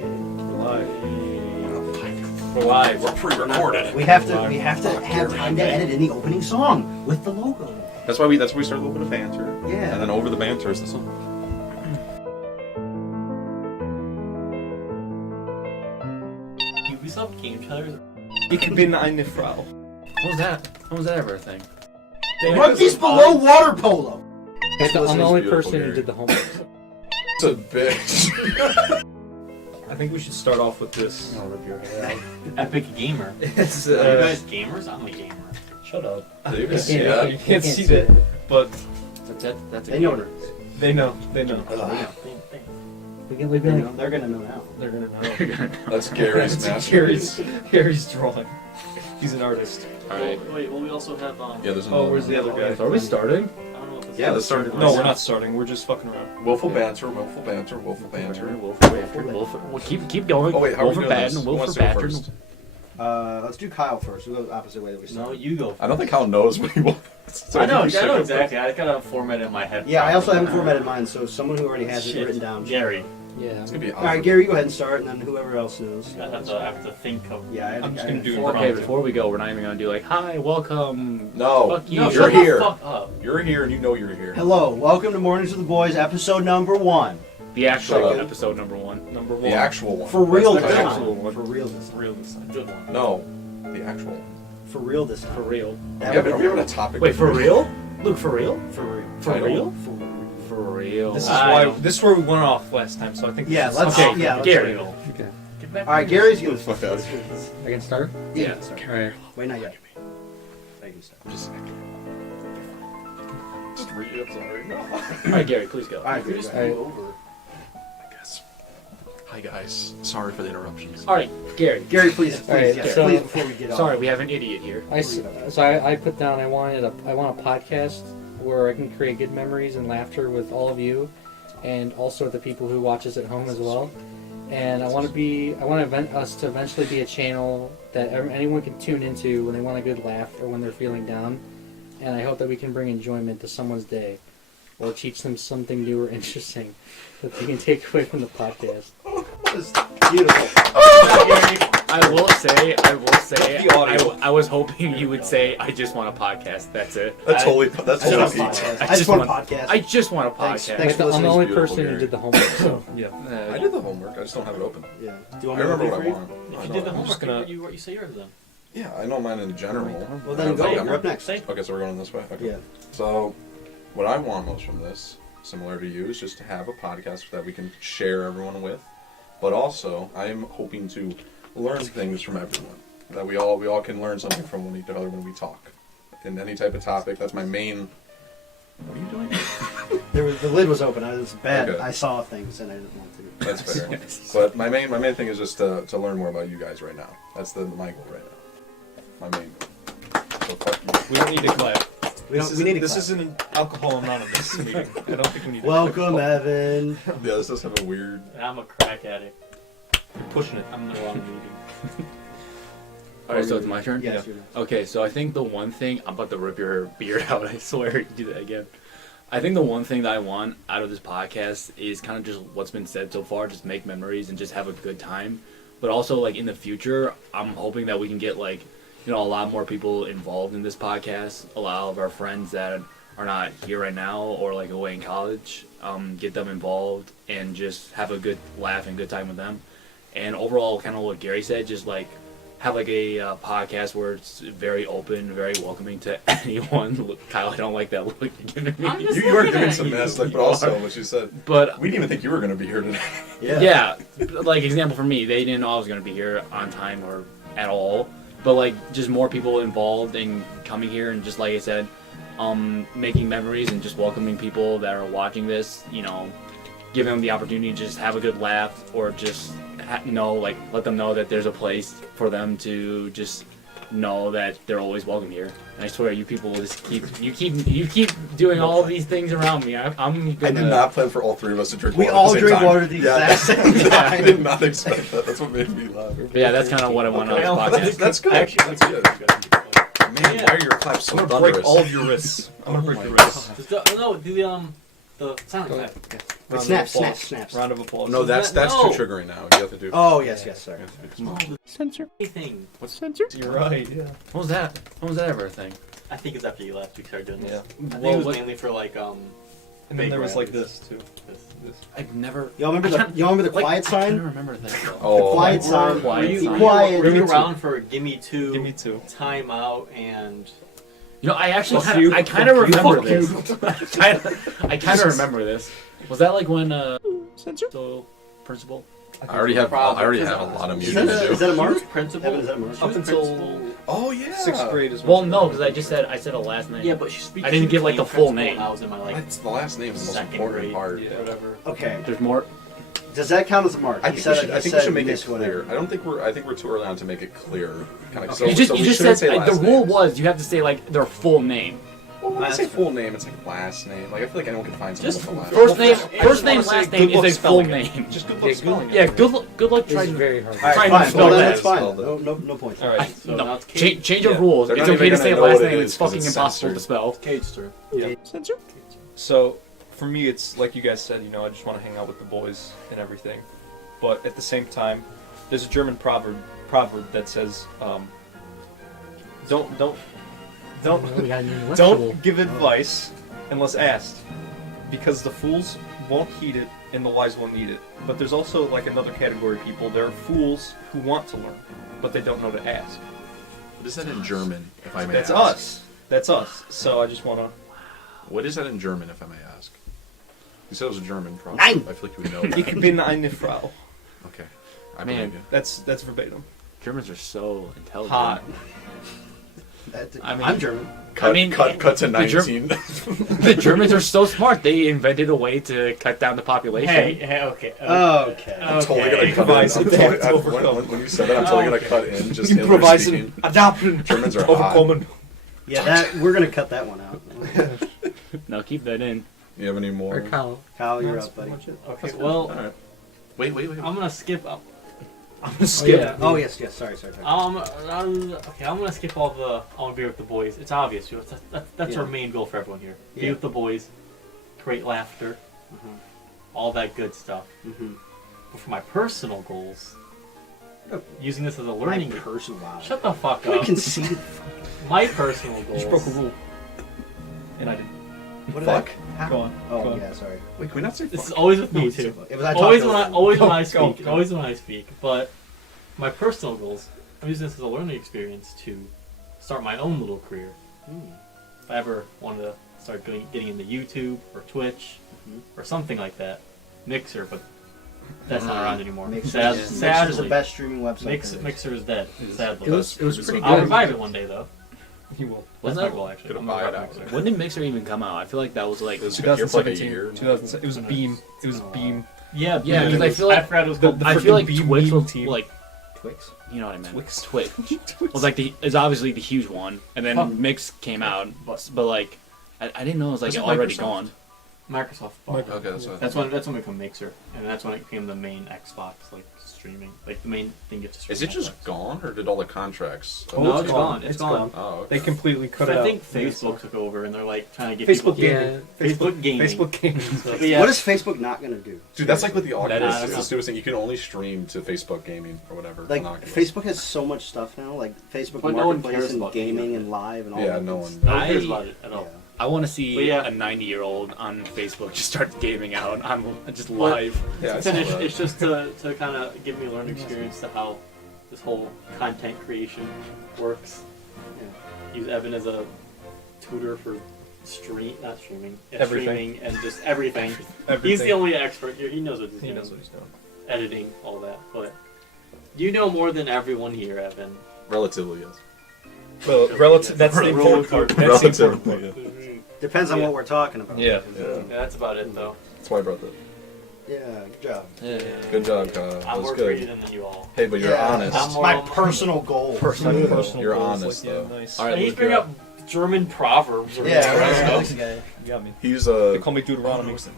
We're live. We're pre-recorded. We have to have time to edit in the opening song with the logo. That's why we start a little bit of banter. Yeah. And then over the banter is the song. Ubisoft game trailers. Ich bin eine Frau. What was that? What was that ever a thing? Rugby's below water polo. I'm the only beautiful, person Gary. who did the homework. It's a bitch. I think we should start off with this. I'll rip your hair out. Epic gamer. It's, Are you guys gamers? I'm a gamer. Shut up. You can see Yeah, that. You can't see that, but That's a They know gamer. it. they know. They know. We've been They're gonna know now. They're gonna know. That's Gary's That's masterpiece. Gary's drawing. He's an artist. Alright. Wait, well, we also have, Yeah, there's Oh, where's the other guy? Are we starting? I don't know what this Yeah, is. let's start. No, we're not starting. We're just fucking around. Willful banter, willful banter, willful banter. Well, keep going. Oh wait, how are we doing this? Wolf Who wants for to go bad. first? Let's do Kyle first. We'll go the opposite way that we No, started. you go. I don't think Kyle knows what he wants. So I know you should go exactly. I got a format in my head. Yeah, I also haven't formatted mine, so someone who already has it written down. Gary. Yeah. It's gonna be All right, Gary, go ahead and start, and then whoever else knows. I have to think of. Yeah, I'm just gonna do Okay, before we go, we're not even gonna do like, hi, welcome. No, Fuck you. No, you're shut here. the fuck up. You're here, and you know you're here. Hello, welcome to Mornings with the Boys, episode number 1. The actual Shut up. episode number 1. Number one. The actual one. For real That's this the time. actual one. For real this time. Real this time. Good one. No, the actual one. For real this time. For real. That Yeah, would- but we have a topic. Wait, for real? Luke, for real? For real. For Title? real? For real. This is I why. don't- This is where we went off last time. So I think. we Yeah, should let's- start. Okay, yeah, let's Gary. start. Okay. Get back. All right, Gary's gonna Fuck that. I can start? Yeah, start. Alright. Wait, not yet. I can start. Just read it. Sorry. No. Alright, Gary, please go. All right, We Gary, just go ahead. move over. I guess. Hi guys. Sorry for the interruptions. Alright, Gary. Gary, please, Alright, yes, so- please, before we get Sorry, off. we have an idiot here. I I put down I want a podcast where I can create good memories and laughter with all of you, and also the people who watch us at home as well. And I want us to eventually be a channel that anyone can tune into when they want a good laugh or when they're feeling down. And I hope that we can bring enjoyment to someone's day, or teach them something new or interesting that they can take away from the podcast. That's beautiful. I will say, The audio. I was hoping you would say, I just want a podcast. That's it. That's totally. I just want a deep. podcast. I I just want a want- podcast. I just want a Thanks. podcast. Thanks for I'm the listening. only Beautiful, person who Gary. did the homework, so. Yeah. I did the homework. I just don't have it open. Yeah. Do you I want me to remember read what for I you? want. If I you know did the it. homework, gonna- you say yours then. Yeah, I know mine in general. Well, then go. Okay. You're up next. Say. Okay, so we're going this way. Okay. Yeah. So, what I want most from this, similar to you, is just to have a podcast that we can share everyone with. But also, I'm hoping to learn things from everyone. That we all can learn something from each other when we talk. In any type of topic. That's my main. What are you doing? The lid was open. I was bad. Okay. I saw things and I didn't want to. That's fair. But my main thing is just to learn more about you guys right now. That's my goal right now. My main goal. So fuck you. We don't need to clap. We need to This clap. isn't an alcohol anonymous meeting. I don't think we need to Welcome, Evan. Yeah, this does have a weird. I'm a crack addict. clap. Pushing it. I'm in the wrong meeting. Alright, so it's my turn? Yes, you're next. Okay, so I think the one thing, I'm about to rip your beard out, I swear, you do that again. I think the one thing that I want out of this podcast is kind of just what's been said so far, just make memories and just have a good time. But also, like, in the future, I'm hoping that we can get, like, you know, a lot more people involved in this podcast, a lot of our friends that are not here right now or, like, away in college, get them involved and just have a good laugh and good time with them. And overall, kind of what Gary said, just, like, have like a podcast where it's very open, very welcoming to anyone. Look, Kyle, I don't like that look you're giving me. I'm just- You were looking doing at some you. mess, like, but You also are. what you said. But We didn't even think you were going to be here today. Yeah. yeah, like example for me, they didn't know I was gonna be here on time or at all. But like just more people involved in coming here and just like I said, making memories and just welcoming people that are watching this. You know, giving them the opportunity to just have a good laugh or just let them know that there's a place for them to just know that they're always welcome here. And I swear, you people will just keep doing all these things around me. I'm I gonna, did not plan for all three of us to drink We water all at the same drink time. water at the exact same I time. did not expect that. That's what made me laugh. But yeah, that's kind of what I want Okay, out of this podcast. that's good. Actually, That's good. Man, why are your claps so I'm gonna thunderous? break all of your wrists. I'm gonna Oh break my your wrists. No, The sound effect. It Round of snaps, applause. snaps. Round of applause. No, that's No. too triggering now. You have to do. Oh, yes, sorry. You have to do small. Censor. Anything. What's censor? You're right. Yeah. When was that? When was that ever a thing? I think it's after you left we started doing this. Yeah. I think Well, it was what- mainly for like And then big there was like rallies. this too. This. This. I've never. Y'all remember the quiet I can't sign? remember that. Though. Oh, The quiet sign. Quiet Were sign. you, Quiet. were you Give me around for Give Me Two, Give me two. Time Out, and You know, I actually Fuck kind you. of, I kind of Fuck you. remember Fuck this. I kind of remember this. Was that like when censor? So principal. I already have a lot of Is music that to a, is that a She mark? was principal. Evan, is that a mark? She was Up until principal. Oh yeah. 6th grade is Well, when- no, because I said a last name. Yeah, but she speaks. I didn't give, like, the full name. I was in my like That's the last name is the most second important grade, part. Yeah. whatever. Okay. There's more. Does that count as a mark? I He think, said we he should said make it miss whatever. clear. I think we're too early on to make it clear. Kind of. You just said like, the rule was you have to say like their full name. Well, when I say full name, it's like last name. Like I feel like anyone can find someone Just with a last First name, name. first name, wanna say last good name luck is a full spelling it. name. Just good luck spelling it. Yeah, good luck It's trying. very hard. All right, Trying to fine. spell Well, then that. that's fine. Spelled it. No points. All right, so now No, it's Cage. change of Yeah. rules. They're It's not okay even to gonna say know last what it name. is It's 'cause fucking it's impossible to censored. spell. Cage stir. Yeah. Censor. So, for me, it's like you guys said. You know, I just want to hang out with the boys and everything. But at the same time, there's a German proverb that says, "Don't don't give advice unless asked, because the fools won't heed it and the wise will need it." But there's also like another category of people. There are fools who want to learn, but they don't know to ask. What is that in German, if I may That's ask? us. That's us. So I just want to. What is that in German, if I may ask? You said it was a German, probably. Nein. I feel like you would know Ich that. bin eine Frau. Okay. I Man. believe you. That's verbatim. Germans are so intelligent. Hot. I mean- I'm German. Cut, I mean, cut to the Ger- 19. The Germans are so smart. They invented a way to cut down the population. Hey, okay. Okay. I'm totally gonna cut in. Improvise. I'm They have to totally, overcome. when you said that, I'm totally gonna cut in. Just Hitler Improvisen, speaking. adapten, Germans are hot. overkommen. Yeah, we're gonna cut that one out. No, keep that in. You have any more? Kyle. Kyle, you're That's up, buddy. pretty much it. Okay, well, Alright. Wait. I'm gonna skip. I'm gonna skip. yeah. Oh yes. Sorry. Okay, I'm gonna skip all the. I want to be with the boys. It's obvious. You know, that's Yeah. our main goal for everyone here. Be Yeah. with the boys, create laughter, all that good stuff. Mm-hmm. But for my personal goals, using this as a My learning. personal wow. Shut the fuck We up. conceded. My personal You goals. just broke a rule. And I didn't. What did Fuck. I? Go on. Oh Go on. yeah, sorry. Wait, can we not say This is fuck? always with me too. It was I Always talked when I over- always when I Go, speak. go. Always when I speak. But my personal goals, I'm using this as a learning experience to start my own little career. If I ever wanted to start getting into YouTube or Twitch or something like that, Mixer, but that's not around anymore. Mixer Sad- is the sadly, best streaming website. there is. Mixer is dead. Sadly, It was pretty I'll good. revive it one day though. He will. That's Wasn't my that- goal actually. Gonna I'm gonna buy it revive out. Mixer. When did Mixer even come out? I feel like that was like. It was here for like a 2017. year. 2000. It was Beam. It was Beam. Yeah, Yeah, because because I feel like- forgot it was the- called. the I feel like freaking Twitch Beam was team. like. Twix. You know what I meant. Twix. Twitch. was like is obviously the huge one, and then Fuck. Mix came out, but like I didn't know it was like Was it already Microsoft? gone. Microsoft bought it. Okay, that's what I That's thought. when it became Mixer, and that's when it became the main Xbox like streaming, like the main thing you have to stream. Is it just Xbox. gone, or did all the contracts? Oh, No, it's it's gone. gone. It's It's gone. Oh, okay. They completely cut it I out. think Facebook took over, and they're like trying to get Facebook people. gaming. Facebook gaming. Facebook gaming. So, yeah. What is Facebook not gonna do? Dude, that's like with the Oculus. That is- It's the stupidest thing. You can only stream to Facebook gaming or whatever. Like on Oculus. Facebook has so much stuff now, like Facebook But no one Marketplace cares and about gaming it. and live and all Yeah, that. no good one. stuff. No one cares I- about it at all. Yeah. I want to see But yeah. a 90-year-old on Facebook just start gaming out on just What? live. Yeah, I It's, saw it's, that. it's just to kind of give me a learning experience to how this whole content creation works. Use Evan as a tutor for not streaming, Everything. streaming and just everything. He's Everything. the only expert here. He knows what he's He doing. knows what he's doing. Editing, all that. But you know more than everyone here, Evan. Relatively, yes. Well, relative. That's the Really important part. important. That's the important part. Relatively, yeah. Depends on Yeah. what we're talking about. Yeah. Yeah, that's about it, though. That's why I brought that. Yeah, good job. Good job, Kyle. That I'm was more good. creative than you all. Hey, but you're Yeah, honest. I'm That's more- my personal goal. Personal You're goals, honest, like, yeah, though. nice. All right, He's Luke, bringing you're up German proverbs. Or Yeah, whatever. right. This guy. You got me. He's They call me Deuteronomy. What's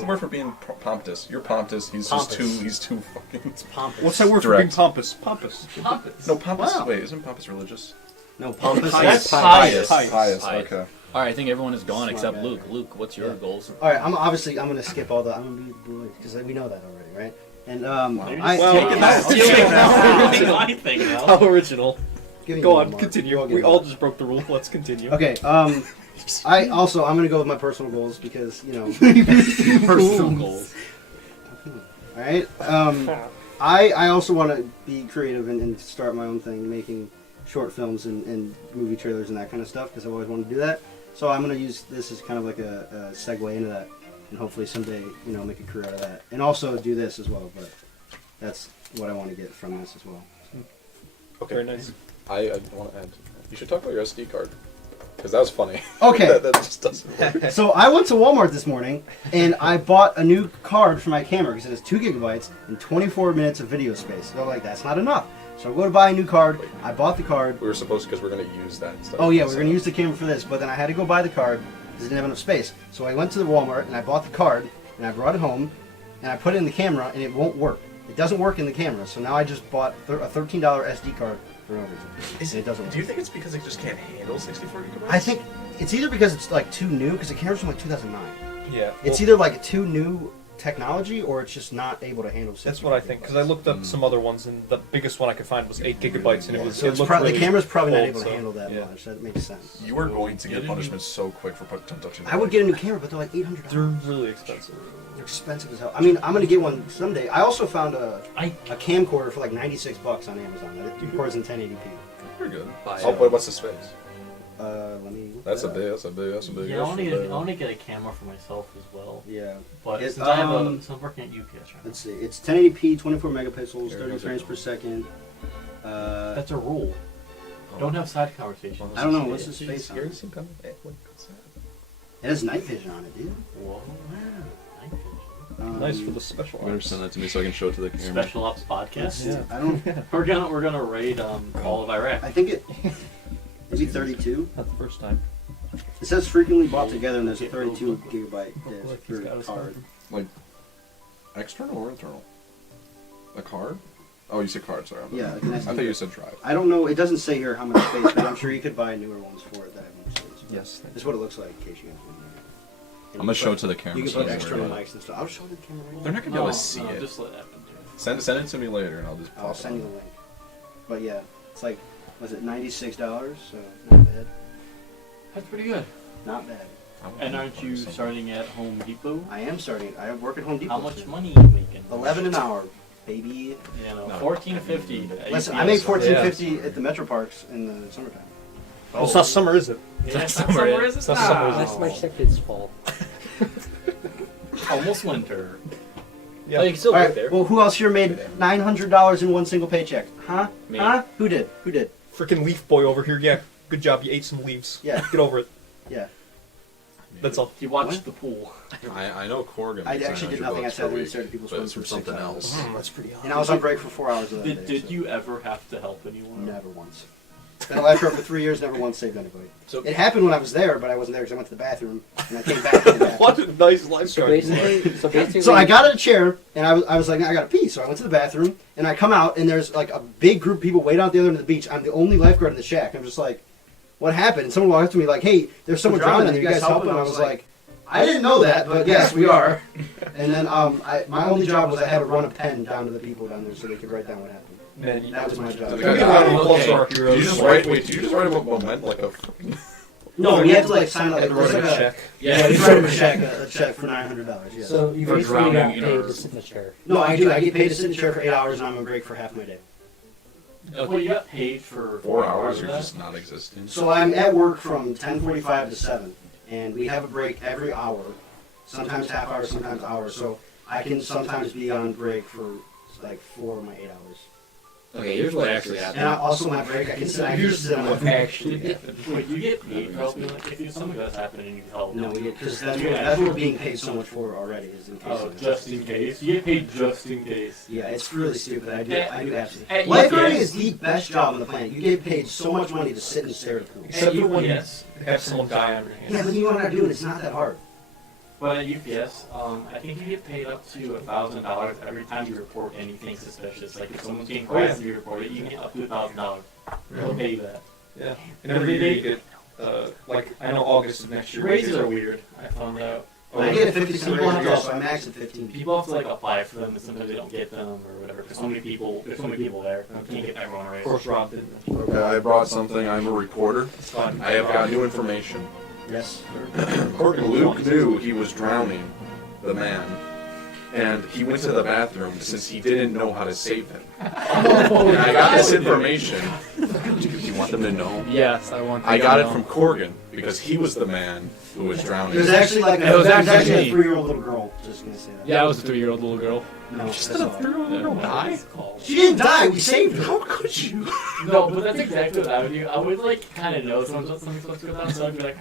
the word for being pompous? You're pompous. He's just Pompous. He's too fucking. Pompous. What's that word for being Direct. pompous? Pompous. Pompous. No, pompous. Wow. Wait, isn't pompous religious? No, pompous. Pious. Pious. Pious. Pious. Pious. Okay. All right, I think everyone is gone Smart except guy. Luke. Luke, what's your Yeah. goals? All right, I'm gonna skip all the. I'm gonna be Boiz because we know that already, right? And I Well, Take it back. Steal Steal it it now. now. Doing my thing now. How original. give me Go one on, more. continue. You'll get We one. all just broke the rule. Let's continue. Okay. I'm gonna go with my personal goals because Personal goals. All right. I also want to be creative and start my own thing, making short films and movie trailers and that kind of stuff because I've always wanted to do that. So I'm going to use this as kind of like a segue into that, and hopefully someday make a career out of that, and also do this as well. But that's what I want to get from this as well. Okay. Very nice. I want to add. You should talk about your SD card because that was funny. Okay. that just doesn't work. So I went to Walmart this morning and I bought a new card for my camera because it has 2 gigabytes and 24 minutes of video space. So I'm like, that's not enough. So I go to buy a new card. I bought the card. We were supposed to because we're going to use that instead. Oh yeah, we're gonna use the camera for this, but then I had to go buy the card because it didn't have enough space. So I went to the Walmart and I bought the card and I brought it home and I put it in the camera and it won't work. It doesn't work in the camera. So now I just bought a $13 SD card for no reason. It doesn't work. Do you think it's because it just can't handle 64 gigabytes? I think it's either because it's like too new because the camera's from like 2009. Yeah. It's either like too new technology or it's just not able to handle. That's what I think, because I looked up some other ones, and the biggest one I could find was 8 gigabytes, and it was. So It it's looked the really camera's probably not old, able to so, handle that yeah. much. That makes sense. You are going to get punishment so quick for touching. I would get a new camera, but they're like $800. They're really expensive. They're expensive as hell. I mean, I'm gonna get one someday. I also found a I camcorder for like $96 on Amazon. That records in 1080p. Pretty good. Buy Oh, it. but what's the space? Let me. look That's a that big. up. That's a big. That's a big. yeah, I want to get a camera for myself as well. Yeah. But It's, since I have um, I'm working at UPS right now. Let's see. It's 1080p, 24 megapixels, Here, 30 how's it frames going? per second. That's a rule. Don't have side conversations. I don't know. What's the space on it? Seem kind of. What's that? It has night vision on it, dude. Whoa, night vision. Nice for the special Better ops. send that to me so I can show it to the camera. Special Ops podcast. Yeah. I don't. We're gonna raid all of Iraq. I think it. Maybe 32. Not the first time. It says frequently bought together, and there's a 32 gigabyte Look, disc he's for got his card. External or internal? A card? Oh, you said card. Sorry. Yeah, like an I SD thought you card. said drive. I don't know. It doesn't say here how much space, but I'm sure you could buy newer ones for it that have more space. Yes. This is what it looks like in case you guys want to know. I'm gonna show it to the camera. You can so put I external worry about mics and stuff. I'll show the camera right They're now. not gonna be able to see it. Just let Evan do it. Send it to me later, and I'll just. I'll pop send it you on. the link. But yeah, it's like, was it $96? So not bad. That's pretty good. Not bad. And aren't you starting at Home Depot? I am starting. I work at Home Depot. How much soon. money are you making? 11 an hour, baby. You know, No. $14.50. Listen, I make $14.50 at the Metro Parks in the summertime. Well, it's not summer, is it? Yeah, it's Summer, not summer, yeah. is it? It's not summer, is it? That's my second's fault. Almost winter. Oh, you can still All get right. there. Well, who else here made $900 in one single paycheck? Huh? Me. Huh? Who did? Who did? Freaking leaf boy over here. Yeah, good job. You ate some leaves. Yeah. Get over it. Yeah. That's all. You watched What? the pool. I know Corgan. I makes actually did $900 nothing. I per sat there and week, stared at people but swim it's for from 6 something hours. else. That's pretty hot. And I was on break for 4 hours of that day. Did so you ever have to help anyone? Never once. Been a lifeguard for 3 years. Never once saved anybody. So It happened when I was there, but I wasn't there because I went to the bathroom and I came back to the bathroom. What a nice So lifeguard. basically, So I got in a chair and I was like, I gotta pee. So I went to the bathroom and I come out and there's like a big group of people waiting out the other end of the beach. I'm the only lifeguard in the shack. I'm just like, what happened? And someone walked up to me like, hey, there's someone drowning. You guys help him? I was like, I didn't know that, but yes, we are. And then my only job was I had to run a pen down to the people down there so they could write down what happened. Man, That was my job. Did Give me a Okay. round of applause for our Did heroes. you just write? Wait, did you just write a moment like a? No, we had to like sign like Like there's wrote like a check. Yeah, we wrote him a check for $900. Yeah. so you For basically got drowning in paid our- to sit in the chair. No, I do. I get paid to sit in the chair for 8 hours and I'm on break for half my day. Well, you got paid for 4 hours. of You're that? just not existing. So I'm at work from 10:45 to 7, and we have a break every hour, sometimes half hour, sometimes hour. So I can sometimes be on break for like 4 of my 8 hours. okay, here's what actually And happened. I also my break, I can sit on my phone. actually happened. Wait, you get paid for helping? Like, if something does happen and you help. No, we get because that's what we're being paid so much for already is in case. Oh, of just in case. You get paid just in case. Yeah, it's really stupid. I do At absolutely. UPS. Lifeguarding is the best job on the planet. You get paid so much money to sit and stare at the pool. Except for when you UPS. have someone die on your hands. Yeah, but you know what I'm doing? It's not that hard. But at UPS, I think you get paid up to $1,000 every time you report anything suspicious. Like if someone's getting quiet and you report it, you can get up to $1,000. They'll pay you that. Yeah. And every year you get, like, I know August of next year. Raises are weird. I found out. I get a 50% People have raise, to- so I max at 15. People have to like apply for them, and sometimes they don't get them or whatever. There's so many people there. You can't get everyone a raise. Of course, Rob didn't. Okay, I brought something. I'm a reporter. It's fine. I have got new information. Yes. Luke knew he was drowning the man, and he went to the bathroom since he didn't know how to save him. And I got this information. Do you want them to know? Yes, I want. I got it from Corgan because he was the man who was drowning. It was actually like It was actually a me. 3-year-old little girl. Just gonna say that. Yeah, I was a 3-year-old little girl. No, Just that's a all. 3-year-old girl die? It's called. She didn't die. We saved her. How could you? No, but that's exactly what I would do. I would like kind of know something's supposed to go down, so I'd be like,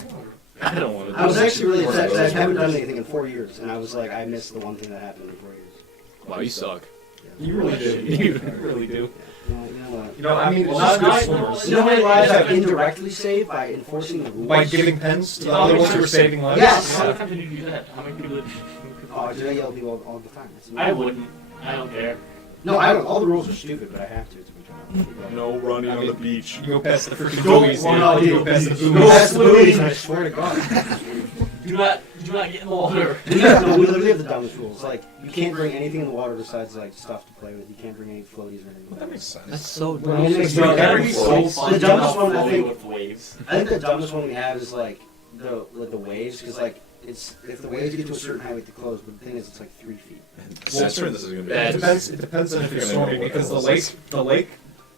I don't want to. I was actually really upset because I haven't done anything in 4 years, and I was like, I missed the one thing that happened in 4 years. Wow, you suck. You really do. You really do. You know what? You know, I mean, it's Well, just not- good swimmers. You know how many lives I've indirectly saved by enforcing the rules? By giving pens to the other ones who are saving lives? Yes. how many times did you do that? How many people? Oh, dude, I yell at people all the time. It's I wouldn't. I don't care. No, I don't. All the rules are stupid, but I have to. It's my job. No running on the beach. You go past the freaking Don't- buoys. well, no, You dude. go past the Go buoys. past the booties, I swear to God. Do not get in the water. Yeah, no, we literally have the dumbest rules. Like, you can't bring anything in the water besides like stuff to play with. You can't bring any floaties or anything. That makes sense. That's so Well, dumb. it makes Bro, no that'd be sense. so fun. The dumbest one, I floating think. with waves. I think the dumbest one we have is like the waves, because like it's if the waves get to a certain height, we have to close. But the thing is, it's like 3 feet. That's true. This is gonna be. Bad. It depends on if you're storming, because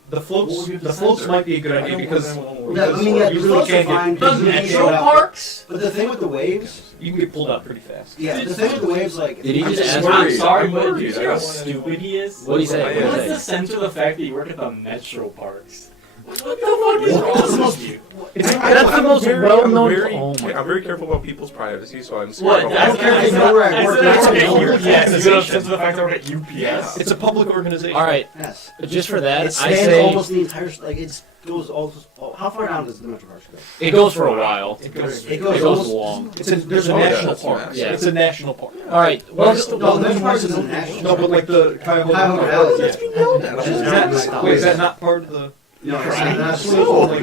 the floats might be a good idea because I mean, yeah, you the really floats are can't fine. get, The because you can metro get out. parks. But the thing with the waves, you can get pulled out pretty fast. yeah, the thing with the waves, like Did he I'm just just ask? worried. I'm sorry, I'm but do worried. you I see how don't wanna- stupid he is? What'd he say? What What is is the sense of the fact that you work at the metro parks? What the fuck is wrong with you? That's the most well-known. Oh my. I'm very careful about people's privacy, so I'm What? scared about I don't care if they know where I work. That's That's okay. a UPS. You don't have sense of the fact that I work at UPS. Yeah. It's a public organization. All right, yes, just for that, it I spans say almost the entire. Like it goes almost. How far down does the metro parks go? it goes for a while. It goes. It It goes goes almost. long. There's a Oh, yeah, national that's park. massive. Yeah. It's a national park. All right, well, No, the metro parks isn't national. No, but like the Cuyahoga Cuyahoga Valley. Valley. Yeah. Which Is is that, not- wait, is that not part of the? No, it's not. So- Why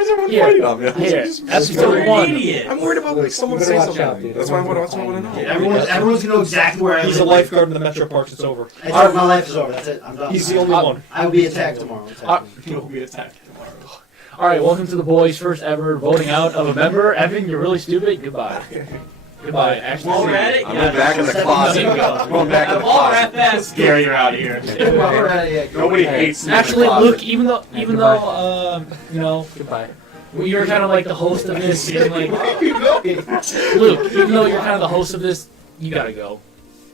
is everyone Here. fighting on me? Here, You're episode an 1. idiot. I'm worried about like someone You say better watch out, something. dude. That's why I want to know. Everyone's gonna know exactly where I He's a live. lifeguard in the metro parks. It's over. That's it, my life is over. That's it. I'm done. He's the only one. I will be attacked tomorrow. You'll be attacked tomorrow. All right, welcome to the boys' first ever voting out of a member. Evan, you're really stupid. Goodbye. Goodbye. Actually, While we're at it, I'm going back in the closet. I'm going back in the While we're at closet. that, scary, you're out of here. Nobody hates me in the Actually, closet. Luke, even though you know, Goodbye. well, you're kind of like the host of this, and like Luke, even though you're kind of the host of this, you gotta go.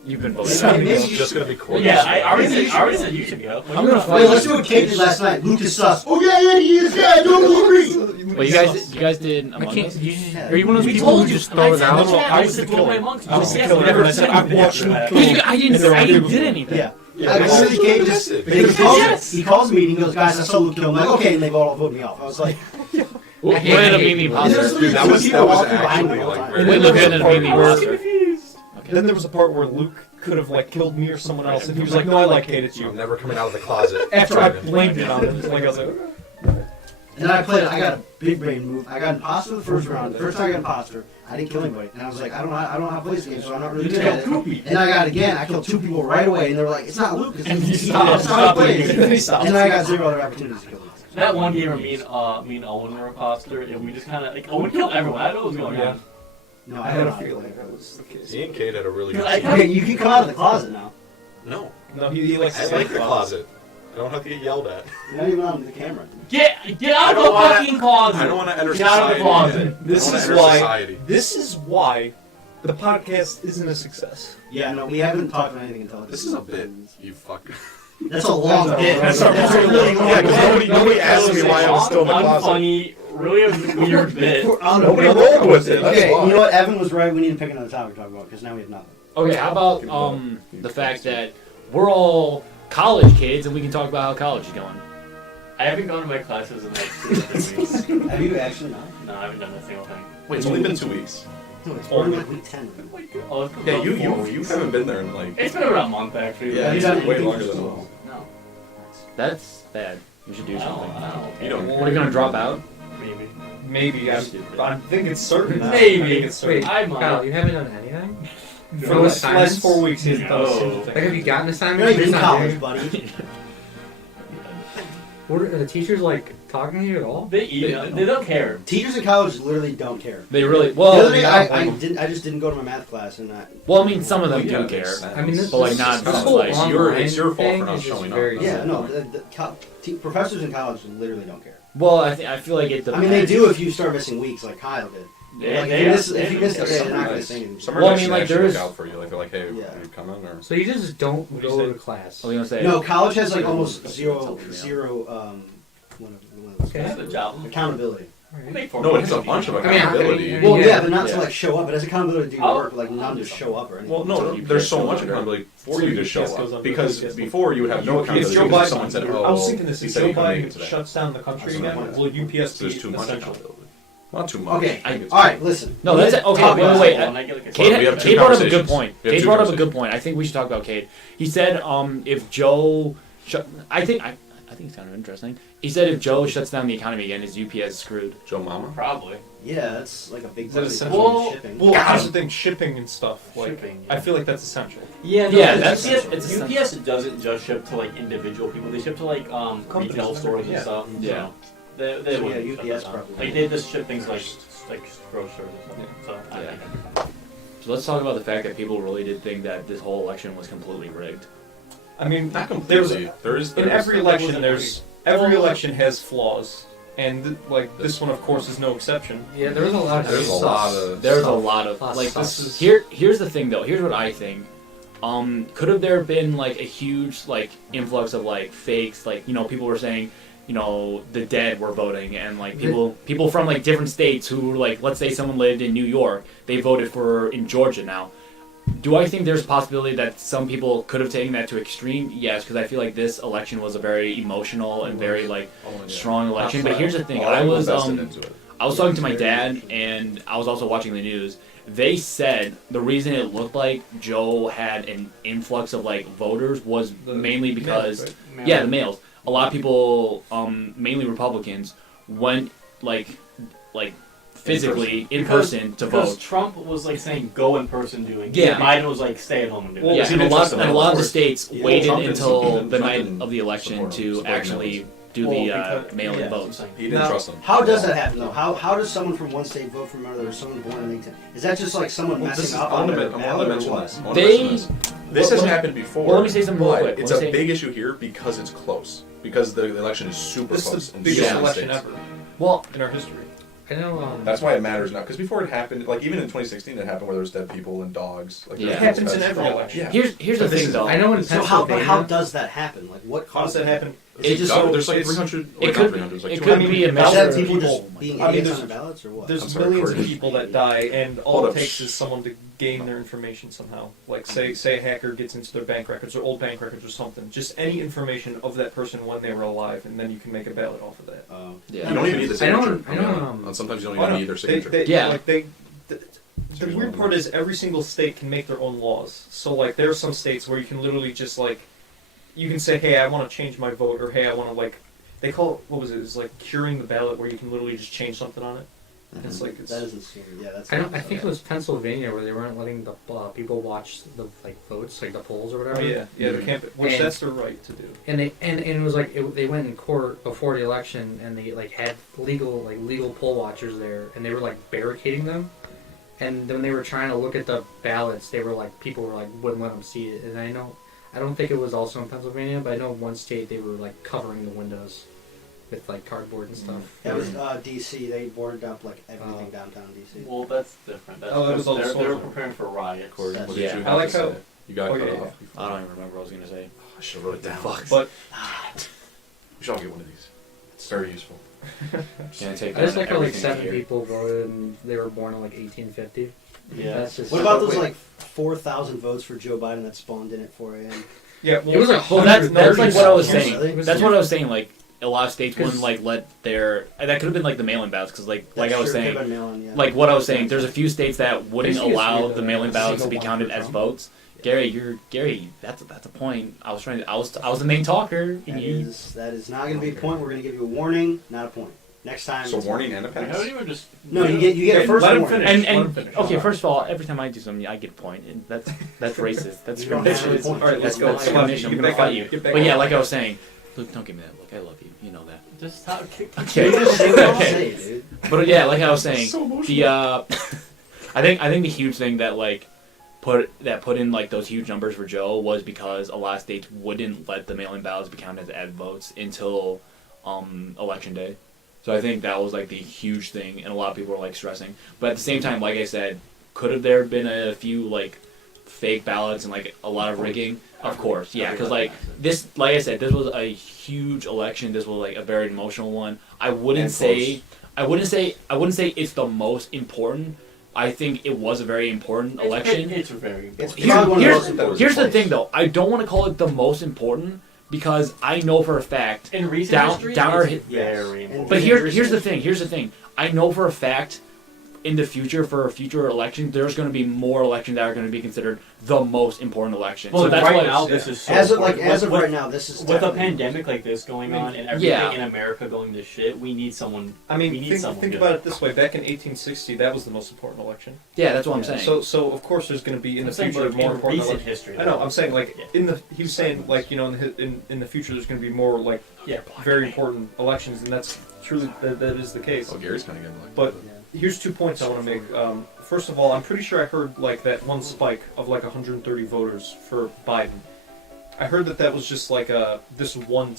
You've been voted out. It's just gonna be cool. Yeah, I already said you should go. I'm gonna Wait, fight. let's do what Kate did last night. Luke is sus. Oh yeah, he is. Yeah, I totally agree. Well, you guys did Among Us. Yeah. Are you one of those We people told who you. just throw it out? I said go away amongst I was us. the Yes, killer. never I said I've watched Luke kill. I didn't did anything. Yeah. I literally Kate just. He calls me and he goes, guys, I saw Luke kill him. I'm like, okay, and they've all voted me off. I was like, What did a meme there's poster? literally that two was people walking actually behind me all the like time. very- Wait, look at a meme poster. Then there was a part where Luke could have like killed me or someone else, and he was like, "No, I like Kate. It's I'm you." never coming out of the closet. After I blamed it on him, like I was like, And then I played. I got a big brain move. I got imposter the first round. The first time I got imposter, I didn't kill anybody. And I was like, I don't know how to play this game, so I'm not really good at it. And I got it again. I killed 2 people right away, and they were like, it's not Luke. It's And you That's how I played. and then he stopped. And then I got 0 other opportunities to kill Luke. That one game where me and Owen were imposter, and we just kind of like Owen killed everyone. I don't know what was going on. No, I had a feeling that was the case. Me and Kate had a really good I- scene. Okay, you can come out of the closet now. No, No, he likes. I like the closet. I don't have to get yelled at. You're not even on the camera. Get out of the fucking closet. I don't want to enter Get out of society. the closet. This I wanna is enter why. society. This is why the podcast isn't a success. Yeah, no, we haven't talked about anything until This is a bit. You fuck. That's a long bit. That's a really long Yeah, because bit. nobody asked me why I was still in the closet. Unfunny, really a weird bit. Nobody rolled with it. That's Okay, why. you know what? Evan was right. We need to pick another topic to talk about because now we have nothing. Okay, how about the fact that we're all college kids and we can talk about how college is going? I haven't gone to my classes in like 2 weeks. Have you actually not? No, I haven't done a single thing. Wait, it's only been 2 weeks. No, it's only like week 10. Oh, it's been Yeah, about 4 you weeks. haven't been there in like. It's been about a month actually. Yeah, Have you it's done way anything longer for than school? normal. No. That's bad. You should do something. You don't. What are you gonna drop out? Maybe. Maybe. Stupid. I think it's certain. now. Maybe. I think it's certain. Wait, I might. Kyle, you haven't done anything? For No the assignments? last 4 weeks, he hasn't done a single Like, thing. have you gotten You're assignments? not even in You're not college, doing- buddy. What are the teachers like talking to you at all? They don't care. Teachers in college literally don't care. They really The well. other I day, mean, I just didn't go to my math class, and well, I mean, some of them Well, yeah, do it care. makes sense. I mean, this, But, like, this, not this some, whole like, it's online your fault thing for not is just showing up. very- yeah, no, professors in college literally don't care. Well, I feel like it. I mean, they do if you start missing weeks, like Kyle did. Like, if you miss a day, they're not going to say anything. Some are Well, I nice mean, to like, actually there's- look out for you. Like they're like, hey, Yeah. are you coming? Or So you just don't What do you go say? to class. I was gonna say. No, college has like almost Something zero That's Okay. the job. accountability. no, it's a bunch of I mean, accountability. Well, yeah, Yeah. but not to Yeah. like show up. It has accountability to do your Oh. work, but like none to show up or anything. Well, no, there's so much accountability for you to show UPS goes up on because UPS. before you would have no If accountability Joe because Biden, someone said, I "Oh, was thinking this: he if said Joe he couldn't make it Biden today." shuts down the country That's my again, point. will UPS So there's be too much essential? accountability. Not too much. Okay. I think it's All right, listen. No, that's okay. Talk Wait, about wait, it. wait. When I get, like, a Well, we have two Kate brought up a good conversations. point. We have Kate two brought up a good conversations. point. I think we should talk about Kate. He said, if Joe, I think it's kind of interesting. He said if Joe shuts down the economy again, is UPS screwed? Joe Mama. Probably. Yeah, that's like a big Is that part of essential? Well, shipping. Well, Got that's him. the thing: shipping and stuff. Like, Shipping, I yeah. feel like that's essential. Yeah, Yeah, UPS, that's- it's UPS doesn't just ship to like individual people. They ship to like retail stores and Yeah. stuff. Yeah. So they So, wouldn't yeah, shut UPS that down. probably. Like they just ship things like groceries and stuff. So I Yeah. think So let's talk about the fact that people really did think that this whole election was completely rigged. I mean, Not there's completely. There's in every election, wasn't there's Well, every election has flaws, and like this one, of course, is no exception. Yeah, there was a lot of There's a stuff. lot of There's a stuff. lot of Plus like stuff. This is here's the thing though. Here's what I think. Could have there been like a huge like influx of like fakes? Like people were saying, the dead were voting, and like people from like different states who like let's say someone lived in New York, they voted for in Georgia now. Do I think there's a possibility that some people could have taken that to extreme? Yes, because I feel like this election was a very emotional and very like Oh, yeah. strong election. But here's the thing: Oh, I was invested into it. I was talking to my dad, and I was also watching the news. They said the reason it looked like Joe had an influx of like voters was mainly because the males. A lot of people, mainly Republicans, went like physically in person to because vote. Trump was like saying go in person doing it. Yeah. Biden was like stay at home and do Well, it. Yeah, it's and a even lot, just and a lot of the states Yeah. waited Trump until didn't- the Trump night didn't of the election support to him. actually do Well, the because- mail-in yeah, votes. that's what I'm He saying. didn't Now, trust him. How does that happen though? How does someone from one state vote for another, or someone born in 18? Is that just like someone Well, this messing is, up I on want their to ballot or mention what? this. I wanna They- mention this has Well, happened before. well, let me say something real but quick. It's Let me a say- big issue here because it's close. Because the election is super This close. is the in biggest so many election states. ever Well, in our history. I know. That's why it matters now. Because before it happened, like even in 2016, it happened where there was dead people and dogs. Like, Yeah. there It was happens in pets. every election. Yeah. here's the But this thing is- though. I know in So Pennsylvania. how does that happen? Like what How does causes that happen? It just there's like it's- 300. it Like could- not 300. There's like it 200. could be a Is measure that of people people. just being I mean, idiots there's- on the ballots or what? There's I'm sorry, millions of Corey. people that die, and all Hold it up. takes is someone to gain their information somehow. Like, say a hacker gets into their bank records or old bank records or something. Just any information of that person when they were alive, and then you can make a ballot off of that. Yeah. You don't even need the I know- signature. I know, And sometimes you don't Oh, even no. need their signature. Yeah. Like the weird part is every single state can make their own laws. So like there are some states where you can literally just like you can say, hey, I want to change my vote, or hey, I want to like they call it, what was it? It's like curing the ballot, where you can literally just change something on it. It's like it's, That isn't scary. Yeah, that's. I think it was Pennsylvania where they weren't letting the people watch the votes, like the polls or whatever. oh yeah, the campaign, which And- that's their right to do. And it was like they went in court before the election and they like had legal poll watchers there and they were like barricading them. And when they were trying to look at the ballots, they were like people were like wouldn't let them see it. And I don't think it was also in Pennsylvania, but I know one state they were like covering the windows with like cardboard and stuff. That was D.C. They boarded up like everything downtown D.C. Well, that's different. That's Oh, that was all they're social. preparing for riots. Corey, what did Yeah. you I have like to how- say? You got Oh, cut yeah, off. yeah. before. I don't even remember what I was gonna say. I should have wrote it down. Fuck. But We should all get one of these. It's very useful. Can I take I just down like how like everything I 7 hear? people voted and they were born in like 1850. Yeah. That's just What about those Wait. like 4,000 votes for Joe Biden that spawned in at 4 a.m.? yeah, It was like Well, that's like what I was Really? saying. That's what I was saying. Like, a lot of states wouldn't like let their. And that could have been like the mail-in ballots because like I was saying, like what I was saying, there's a few states that wouldn't allow the mail-in ballots to be counted as votes. Gary, that's a point. I was the main talker. That is not going to be a point. We're going to give you a warning, not a point. Next time. So warning and a How pass. do you just? No, you get a first let him warning. finish. And finish. okay, first of all, every time I do something, I get a point, and that's racist. That's You don't have any discrimination. points. All right, let's go. That's discrimination. I'm Get gonna back fight on- you. get back But yeah, on. like I was saying, Luke, don't give me that look. I love you. You know that. Just stop. Okay. Just say what you Okay. say, dude. But yeah, like I was saying, So emotional. the I think the huge thing that like put in like those huge numbers for Joe was because a lot of states wouldn't let the mail-in ballots be counted as votes until election day. So I think that was like the huge thing, and a lot of people were like stressing. But at the same time, like I said, could have there been a few like fake ballots and like a lot of rigging? Of course, yeah, because like this, like I said, this was a huge election. This was like a very emotional one. I wouldn't say it's the most important. I think it was a very important election. It's very important. It's probably one of the most important. important. Here's the thing, though. I don't want to call it the most important because I know for a fact. In recent down history, our it's hi- very Yes. important. But Yeah, here's the thing. Here's the thing. I know for a fact, in the future, for a future election, there's going to be more elections that are going to be considered the most important election. Well, so that's right why now, this is so As of important. right now, this is With a definitely- pandemic like this going on and everything Yeah. in America going to shit, we need someone. I mean, we need someone think good. about it this way. Back in 1860, that was the most important election. yeah, that's what I'm Yeah. saying. So of course there's going to be in I'm the saying, future but more in important recent elections. history. I know. I'm saying like Yeah. he was saying like in the future there's going to be more like Yeah. very important elections, and that's truly that is the case. Oh, Gary's kind of getting like. But here's 2 points I want to make. First of all, I'm pretty sure I heard like that one spike of like 130 voters for Biden. I heard that was just like this one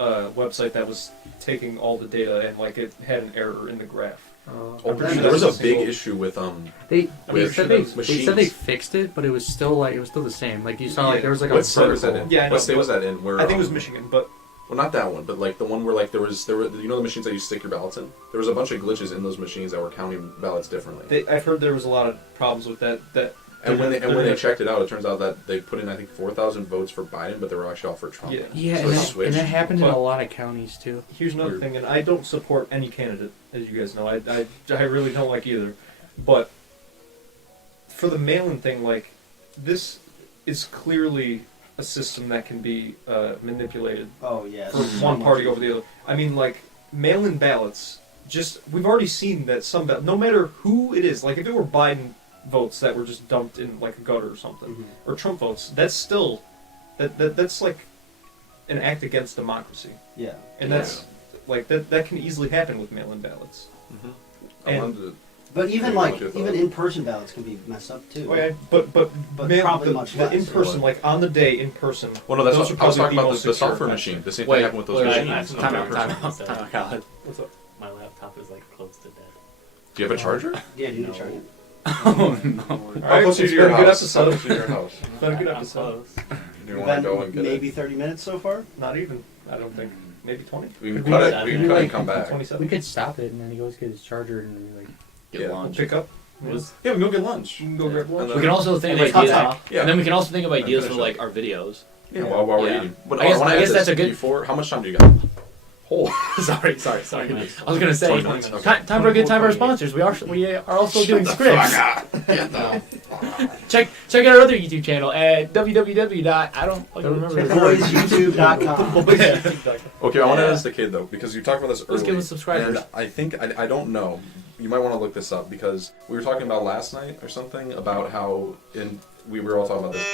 website that was taking all the data and like it had an error in the graph. Oh, I'm pretty sure there was a that's big single- issue with They With said they machines. fixed it, but it was still the same. Like you saw, like there was like what a state was that vertical. in? Yeah, I know, What state was but that in? Where I think it was Michigan, but Well, not that one, but like the one where like there were you know the machines that you stick your ballots in. There was a bunch of glitches in those machines that were counting ballots differently. I've heard there was a lot of problems with that. And when they they're- checked it out, it turns out that they put in I think 4,000 votes for Biden, but they were actually all for Trump. Yeah. Yeah, So and it that, switched. and that happened in But- a lot of counties too. Here's another Weird. thing, and I don't support any candidate, as you guys know. I really don't like either. But for the mail-in thing, like, this is clearly a system that can be manipulated Oh yeah. for one party over the other. I mean, like, mail-in ballots, we've already seen that no matter who it is, like, if it were Biden votes that were just dumped in, like, a gutter or something, Mhm. or Trump votes, that's still, that's like an act against democracy. Yeah. And that's like that can easily happen with mail-in ballots. Mm-hmm. I And- wanted to. But even Yeah, like what's your even thought? in-person ballots can be messed up too. Oh, yeah, but probably much less. in person, like on the day in person. Well, no, that's those what are I was probably talking about most the secure. software machine. The same Wait, thing happened with those wait, machines. wait, Time wait. out, God. What's up? My laptop is like close to dead. Do you have a charger? Yeah, you need to charge it. Oh no. All right, it's been a good episode. How close to your house? It's been a good I'm episode. close. Do you want to go and get maybe it? 30 minutes so far. Not even. I don't think. Maybe 20. We can We cut could- it. We we can could, cut like, and come back. 27. We could stop it and then he goes get his charger and we like. Get Yeah. We'll lunch. pick up. Was Yeah, we can go get lunch. We can go grab lunch. We can also think And of they cut ideas. off. Yeah. And then we can also think of ideas for finish like it. our videos. Yeah, while we're Yeah. eating. But I guess- wanna I add guess this that's a good- Before, how much time do you got? Oh, sorry. 20 minutes. I was gonna say, 20 minutes. time for a good time for our sponsors. We are also doing scripts. Check out our other YouTube channel at www. I don't fucking remember. BoizYouTube.com. Okay, I want to ask the kid though because you talked about this earlier. Let's give him subscribers. And I think I don't know. You might want to look this up because we were talking about last night or something about how we were all talking about this.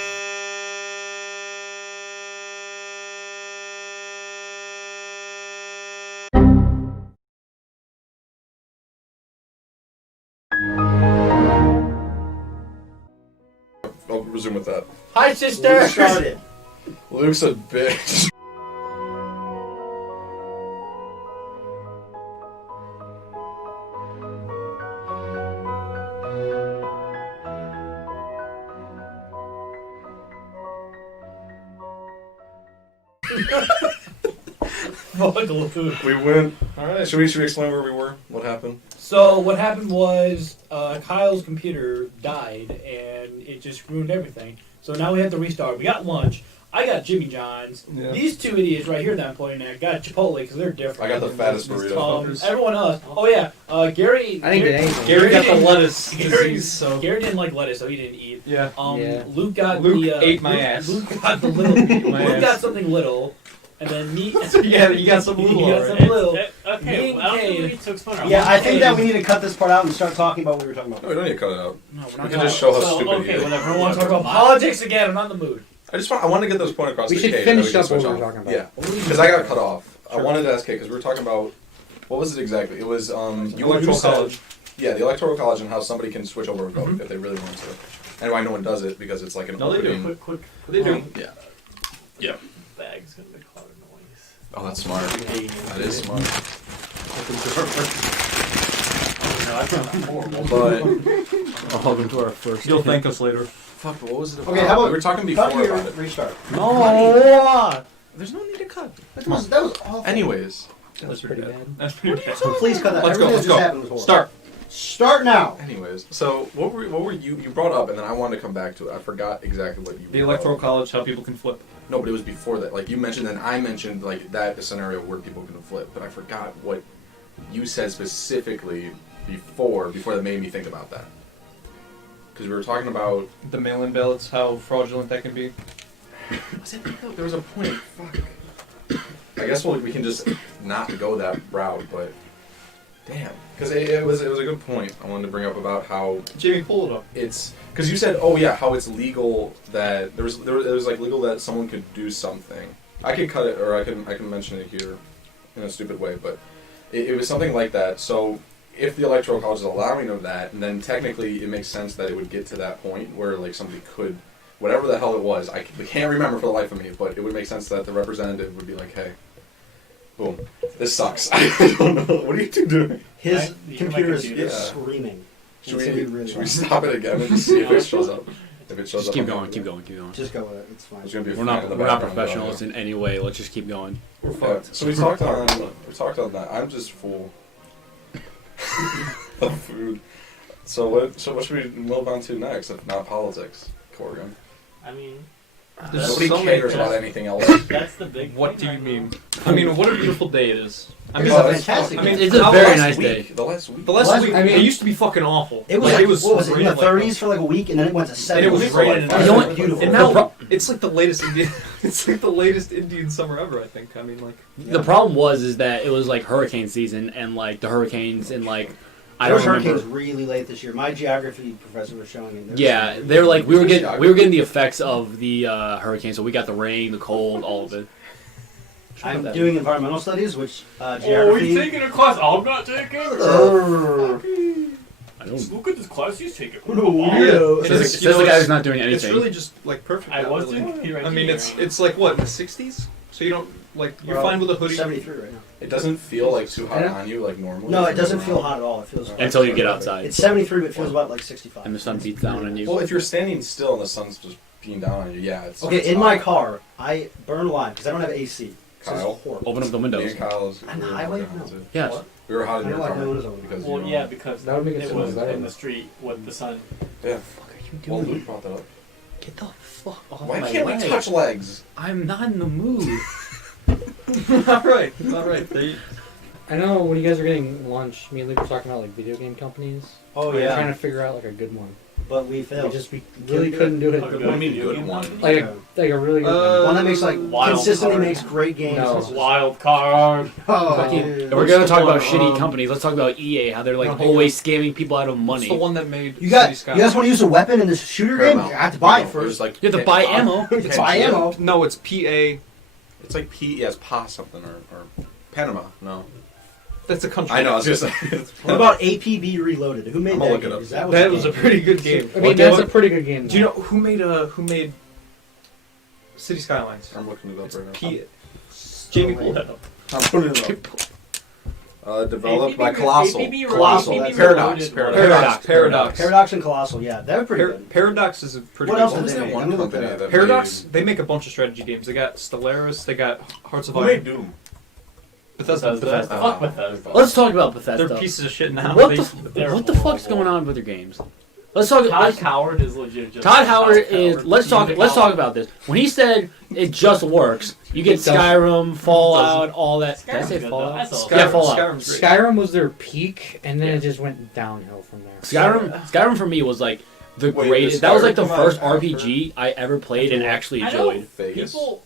I'll resume with that. Hi, We sister. started. Luke's a bitch. We went. All right. Should we explain where we were? What happened? So what happened was Kyle's computer died, and it just ruined everything. So now we have to restart. We got lunch. I got Jimmy John's. Yeah. These two idiots right here that I'm pointing at got Chipotle because they're different. I got the fattest burrito. Everyone else. Oh yeah, Gary. I didn't get anything. Gary got the didn't- lettuce Gary, disease, so Gary didn't like lettuce, so he didn't eat. yeah. Yeah. Luke got Luke the. ate my Luke, ass. Luke got the little. My Luke ass. got something little, and then me. Yeah, you got some little You got already. some little. Okay, Me well, I don't think we and need to explain. Yeah, I think that we need to cut this part out and start talking about what we were talking about. No, we don't need to cut it out. No, we're We not can just show how stupid he okay, is. whatever. I don't want to talk about politics again. I'm not in the mood. I want to get this point across We to should Kate, finish then up can what switch we were on. talking about. Yeah, because I got cut off. I wanted to ask Kate because we were talking about what was it exactly? It was Electoral college. Yeah, the electoral college and how somebody can switch over a vote if they really want to. And why no one does it because it's like an No, they do. opening. Quick. They do. Yeah. Bag's gonna make a lot of noise. Oh, that's smart. That is smart. No, I found that horrible. But Welcome to our first. You'll thank us later. fuck, but what was it about? Okay, how about we were talking before cut here, about it. restart. No. There's no need to cut. That was awful. Anyways, That's pretty bad. That's pretty bad. So please cut that. Let's go, Everything let's that just go. happened was horrible. Start. Start now. anyways. So what were you brought up and then I wanted to come back to it. I forgot exactly what you. The brought electoral up. college, how people can flip. No, but it was before that. Like you mentioned, and I mentioned like that scenario where people can flip, but I forgot what you said specifically before that made me think about that. Because we were talking about. The mail-in ballots, how fraudulent that can be. Was it? There was a point. Fuck. I guess we can just not go that route, but damn, because it was a good point I wanted to bring up about how Jamie, pull it up. it's because you said, oh yeah, how it's legal that it was like legal that someone could do something. I could cut it, or I can mention it here in a stupid way, but it was something like that. So if the electoral college is allowing of that, then technically it makes sense that it would get to that point where like somebody could, whatever the hell it was, I can't remember for the life of me, but it would make sense that the representative would be like, hey, boom, this sucks. I don't know. What are you two doing? His Right? You hear my computer is computer? screaming. Should It's gonna be really we loud. stop it again and just see if it shows up? If it shows Just up, keep on going, the- keep going, keep going. Just go with it. It's fine. There's gonna be a We're fan not in the we're not background, professionals though. in any way. Let's just keep going. We're Yeah, fucked. so we talked on that. I'm just full of food. So what should we move on to next if not politics, Corrigan? I mean, There's Nobody so cares many- about anything else. that's the big. What thing do you right mean? now. I mean, what a beautiful day it is. I It mean, was a it's fantastic. I mean, It's a how very last nice week, day. The last week. The last Last week, week- it used to be fucking awful. It was like, like, what was it, in raining the like 30s for like a week, and then it went to 70s. And it was for like raining. 5 You know days. what? Beautiful. And now it's like the latest Indian. It's like the latest Indian summer ever. I think. I mean, like The problem is that it was like hurricane season, and like the hurricanes and like I There don't was hurricanes remember. really late this year. My geography professor was showing it. Yeah, they were like we were getting the effects of the hurricane, so we got the rain, the cold, all of it. I'm doing environmental studies, which Oh, geography. he's taking a class I'm not taking. I don't. Look at this class he's taking. It Says, is, says you know, the guy it's- who's not doing it's anything. really just like perfect. I now, was really. doing computer I mean, engineering. it's like what in the '60s, so you don't like you're Well, fine with a hoodie. 73 right now. It doesn't feel like too hot Yeah. on you like normally. No, it doesn't feel hot at all. It feels Until you get outside, It's 73, but it feels about like 65. and the sun beats down on you. Well, if you're standing still and the sun's just beating down on you, yeah, it's Okay, it's in hot. my car, I burn alive because I don't have AC. So Kyle? it's horrible. Open up the Me windows. and Kyle's. On the we were highway? working on No. it. Yes. We were hot in I your don't like car windows open. because Well, you yeah, know, because That would make it it so was much better. in the street with the sun. yeah. What are you Well, doing? Luke brought that up. Get the fuck off Why my can't leg. we touch legs? I'm not in the mood. all right. There you, I know when you guys were getting lunch, me and Luke were talking about like video game companies. Oh, We were yeah. trying to figure out like a good one. But we failed. We really couldn't do it. Oh, What do you mean video good game one? company? Like a really good one. One that makes like Wild consistently card. makes great games. No. It's just- Wild card. Oh, Fucking- dude. If we're gonna talk about one, shitty companies, let's talk about EA. How they're like No, hang always scamming people out of what's money. the one that made You got. City You guys want to use a weapon in this shooter game? Paramount. You have to buy it No, first. was like You have to buy ammo. It's buy ammo. No, it's PA. It's like P. Yes, Pa something or Panama. No, That's a country. I know. I was just saying. What about APB Reloaded? Who made I'm that gonna look game? it up. 'Cause that That a was a game. pretty good game. I mean, that's a pretty good game. Do you know who made City Skylines? I'm looking it up It's right now. P. Jamie, pull that up. I'm putting it up. Developed by APB Colossal. APB Colossal. APB Paradox. Reloaded. Paradox. Paradox and Colossal. Yeah, they were pretty good. Paradox is a pretty What good else What one. was did they that make? one I'm gonna look company that that Paradox, they make a bunch of strategy games. They got Stellaris, they got Hearts of Who Iron. made Doom? Bethesda. Bethesda. Fuck Bethesda. Let's talk about Bethesda. They're pieces of shit now. What They- the they're what the fuck's horrible. going on with their games? Let's talk. Todd Howard is legit. Just Todd Howard Todd is. Howard. Let's talk about this. When he said it just works, you get Skyrim, Fallout, all that. Did I say Skyrim's good, Fallout? though. I saw Yeah, it. Fallout. Skyrim's great. Skyrim was their peak, and then it just went downhill from there. Skyrim for me was like the Wait, greatest. did That was like the Skyrim come first out RPG I ever played and actually I know. enjoyed. Vegas. People,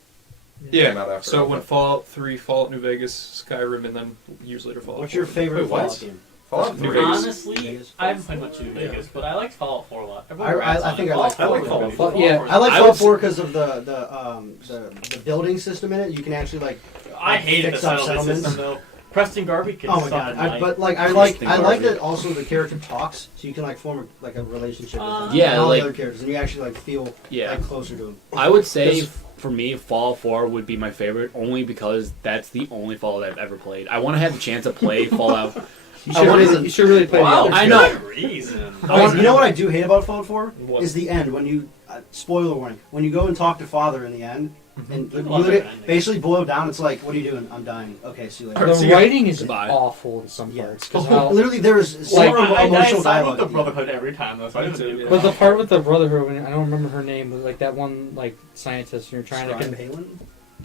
Yeah. Came out after, So okay. when Fallout 3, Fallout New Vegas, Skyrim, and then years later Fallout. What's your 4. favorite Wait, what? Fallout game? Fallout New 3. Vegas. honestly, Vegas. I haven't played much of New Vegas, but I liked Fallout 4 a lot. I think I like Fallout Fallout 4. 4. Yeah, Fallout I like I Fallout would 4 because of the building system in it. You can actually like I hated the fix up settlement settlements. system though. Preston Garvey can Oh my suck god! at But night. like I Interesting like garbage. that also the character talks, so you can like form a relationship with them. Yeah, and all like- the other characters, and you actually like feel Yeah. like closer to them. I would say Because- for me, Fallout 4 would be my favorite, only because that's the only Fallout I've ever played. I want to have the chance to play Fallout. You I wanna- you should really play Wow, the other I two. know. good reason. You know what I do hate about Fallout 4 What? is the end when you spoiler warning when you go and talk to Father in the end. And Love you that ending. basically boil down. It's like, what are you doing? I'm dying. Okay, see you later. The writing is Goodbye. awful in some Yeah, parts. 'cause how- literally there is Like, super I die emotional side with dialogue. the at the end. Brotherhood every time though, so I Me didn't too, do yeah. But the part with the Brotherhood, I don't remember her name, but like that one like scientist, and you're trying Scribe to Palin?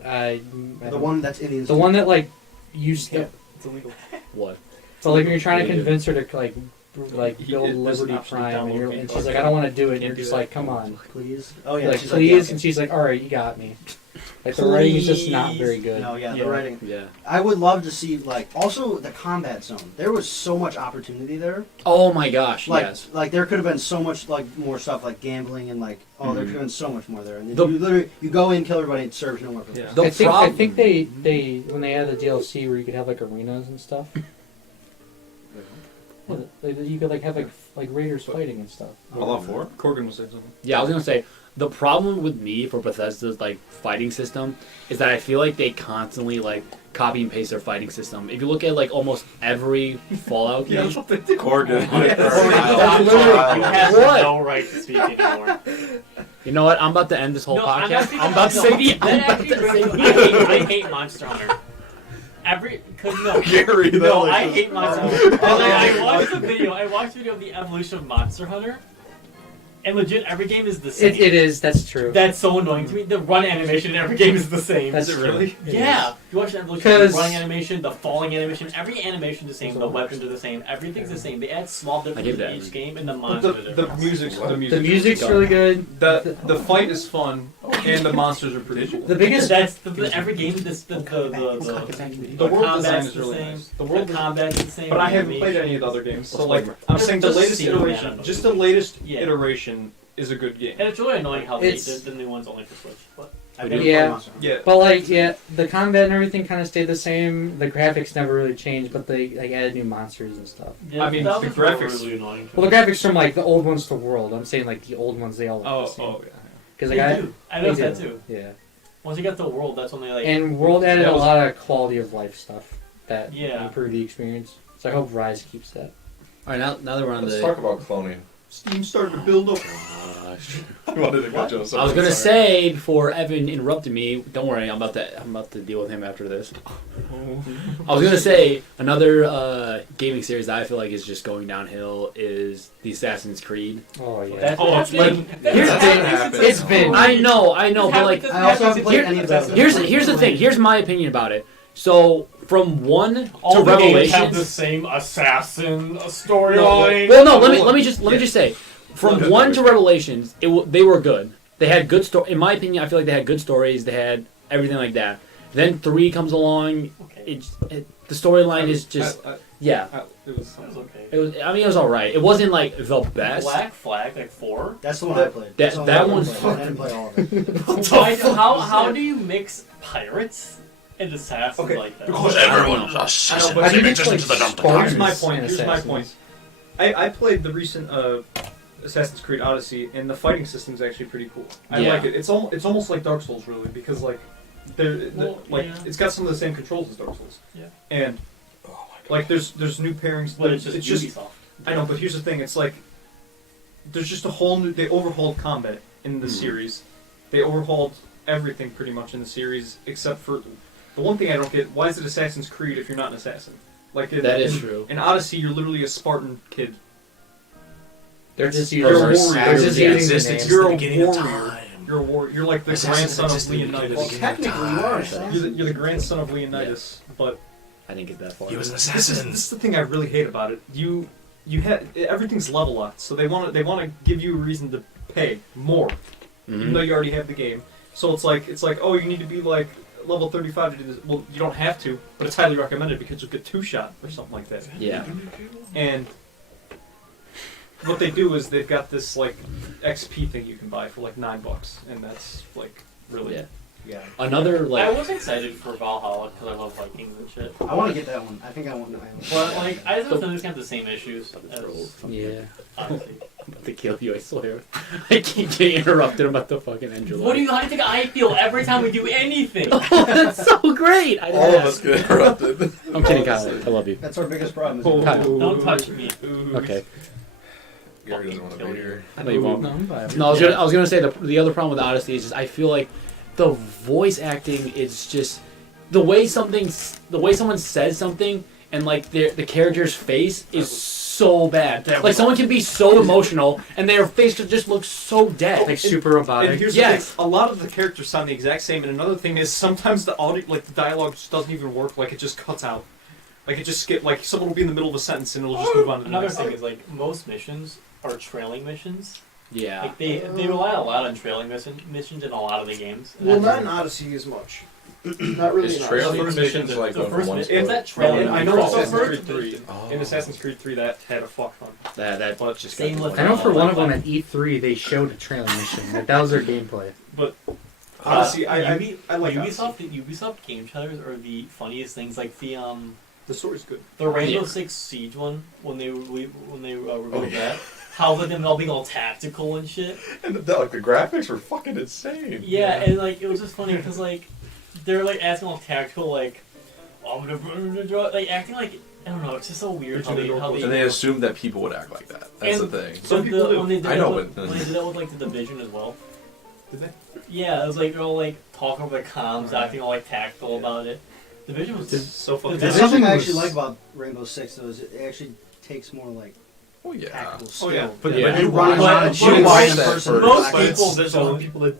I The don't- one that's Indian. the one that like used to, It's illegal. What? but like when you're trying to Yeah. convince her to like He- build it- there's an Liberty option to Prime, and, download and games. she's like, I don't want to do it, and Can't you're do just that. like, come on, Please. Oh yeah. like she's please, Like, yeah, and she's like, all right, you got me. Like the writing is just not very good. No, yeah, Yeah. the writing. Yeah. I would love to see like also the combat zone. There was so much opportunity there. Oh my gosh, Like yes. like there could have been so much like more stuff like gambling and like there Mhm. could have been so much more there. And then The- you literally you go in, kill everybody, and serve no more purpose. Yeah. The I think problem- they when they added the DLC where you could have like arenas and stuff. Yeah, like, you could like have like raiders fighting and stuff. Fallout 4? Corgan was saying something. Yeah, I was gonna say the problem with me for Bethesda's like fighting system is that I feel like they constantly like copy and paste their fighting system. If you look at like almost every Fallout game, Corgan. That's literally, you have What? no right to speak anymore. you know what? I'm about to end this whole No, I'm not podcast. speaking I'm about to no, say the. that I'm about actually to say brings- the. I hate Monster Hunter. Cause no, Gary, that no, was I just- hate Monster Hunter. And, like, I watched a video. I watched a video of the evolution of Monster Hunter, and legit, every game is the same. It is. That's true. That's so annoying to me. The run animation in every game is the same. That's Is it true. really? It Yeah, is. you watch the evolution of 'Cause- the running animation, the falling animation. Every animation is the same. The weapons are the same. Everything's the same. They add small give differences that in each one. game, and the But monsters are the different. music's the The music. music's really good. The fight is fun, and the monsters are pretty cool. The biggest That's every game. The world combat's design is the really same. nice. The The world combat's the same. But I haven't played animation. any of the other games, so Let's like play I'm saying the Just latest seeing that, I iteration, don't just know. the latest Yeah. iteration is a good game. And it's really annoying how It's- the new one's only for Switch. But I've never Yeah. played Monster Hunter. Yeah. But like, yeah, the combat and everything kind of stayed the same. The graphics never really changed, but they like added new monsters and stuff. yeah, I mean, that the was graphics- really annoying. Well, the graphics from like the old ones to World. I'm saying like the old ones, they all look the same. Yeah. Because They like do. I noticed they that do. too. Yeah. Once you got to World, that's when they like. And World added That a was- lot of quality of life stuff that Yeah. improved the experience. So I hope Rise keeps that. All right, now that we're on Let's the. talk about cloning. Steam started to build up. Gosh. I wanted to cut you off. I was gonna Sorry. say before Evan interrupted me. Don't worry, I'm about to deal with him after this. I was gonna say another gaming series that I feel like is just going downhill is the Assassin's Creed. Oh yeah. That's Oh, happening. like, That's here's happening the- since it's the- been- I know, but like I also haven't played Here- any of those. here's the thing. Here's my opinion about it. So from 1 All to the games have Revelations. the same assassin storyline. Well, no. Let me just say, from Yeah. 1 to Revelations, they were good. They had good story. In my opinion, I feel like they had good stories. They had everything like that. Then 3 comes along. Okay. The storyline is just yeah. It was. That was okay. It was. I mean, it was all right. It wasn't like the best. Black Flag, like 4. That's the one I played. That- That's the one that I one's played. I didn't play all of it. Why, how do you mix pirates and assassins Okay, like that? Because I everyone's know, assassin. but you They mix, just like, into the dump. Spartans Here's my point. and Here's my Assassins. point. I played the recent Assassin's Creed Odyssey, and the fighting system's actually pretty cool. I Yeah. like it. It's almost like Dark Souls, really, because like Well, like yeah. it's got some of the same controls as Dark Souls. Yeah. And Oh my god. like there's new pairings. But it's It's just just Ubisoft. I know, but here's the thing. It's like there's just a whole new. They overhauled combat in the Mhm. series. They overhauled everything pretty much in the series, except for the one thing I don't get. Why is it Assassin's Creed if you're not an assassin? Like That is true. In Odyssey, you're literally a Spartan kid. They're just You're a using warrior. they're just Yeah, using the existence name. You're a beginning of warrior. time. You're a warrior. You're like the Assassins grandson of existed in the beginning Leonidas. of Technically, you are. Assassin. You're the grandson of Leonidas, but I didn't get that far. He was an this assassin. is the thing I really hate about it. You had everything's level locked, so they want to give you a reason to pay more, even though you already have the game. So it's like oh, you need to be like level 35 to do this. Well, you don't have to, but it's highly recommended because you'll get 2-shot or something like that. Yeah. And what they do is they've got this like XP thing you can buy for like $9, and that's like really Yeah. Another I like was excited for Valhalla because I love Vikings and shit. I want to get that one. I think I want to. But like, I just don't think it's got the same issues as Yeah. Odyssey. I'm about to kill you, I swear. I keep getting interrupted. I'm about to fucking end your What life. how do you think I feel every time we do anything? Oh, that's so great! I All of us get interrupted. I'm kidding, Kyle. I love you. That's our biggest problem. Is Kyle. Don't touch me. Okay. Gary doesn't want to be here. I know you won't. No, I'm fine. No, I was gonna say the other problem with Odyssey is just I feel like the voice acting is just the way someone says something and like the character's face is so bad. Like someone can be so emotional and their face just looks so dead. Like super And robotic. here's Yes. the thing, a lot of the characters sound the exact same, and another thing is sometimes the audio, like the dialogue just doesn't even work, like it just cuts out. Like it just skip, like someone will be in the middle of a sentence and it'll just move on to the Another next thing is like most missions are trailing missions. Yeah. Like they rely a lot on trailing missions in a lot of the games. And Well, that's- not in Odyssey as much. Not really. Is in trailing First missions mission, like the going first from one mission- spot? is that trailing? I know No, Assassin's the Creed first 3. mission. Oh. In Assassin's Creed 3 that had a fuck fun. That But just same got with- the I know for one of Like them at E3 they showed a trailing mission. Like that was their gameplay. Honestly, I like Ubisoft game trailers are the funniest things. Like the story's good. the Rainbow Yeah. Six Siege one when they revealed that. How with them all being all tactical and shit. And the graphics were fucking insane. Yeah, and like it was just funny because like they're like asking all tactical like, oh, I'm gonna draw like acting like I don't know. It's just so weird how they And they assumed that people would act like that. That's And the thing. Some people do. when they did I know, that, but- when they did that with like the Division as well. Did they? Yeah, it was like they're all like talking over the comms, acting all like tactful about it. Division was It's so fucking There's Division something I was- actually like about Rainbow Six though. Is it actually takes more like Oh yeah. tactical Oh skill. yeah, but Yeah. And you running watch around that- and you shooting watch in that person. first. most But people. there's other people that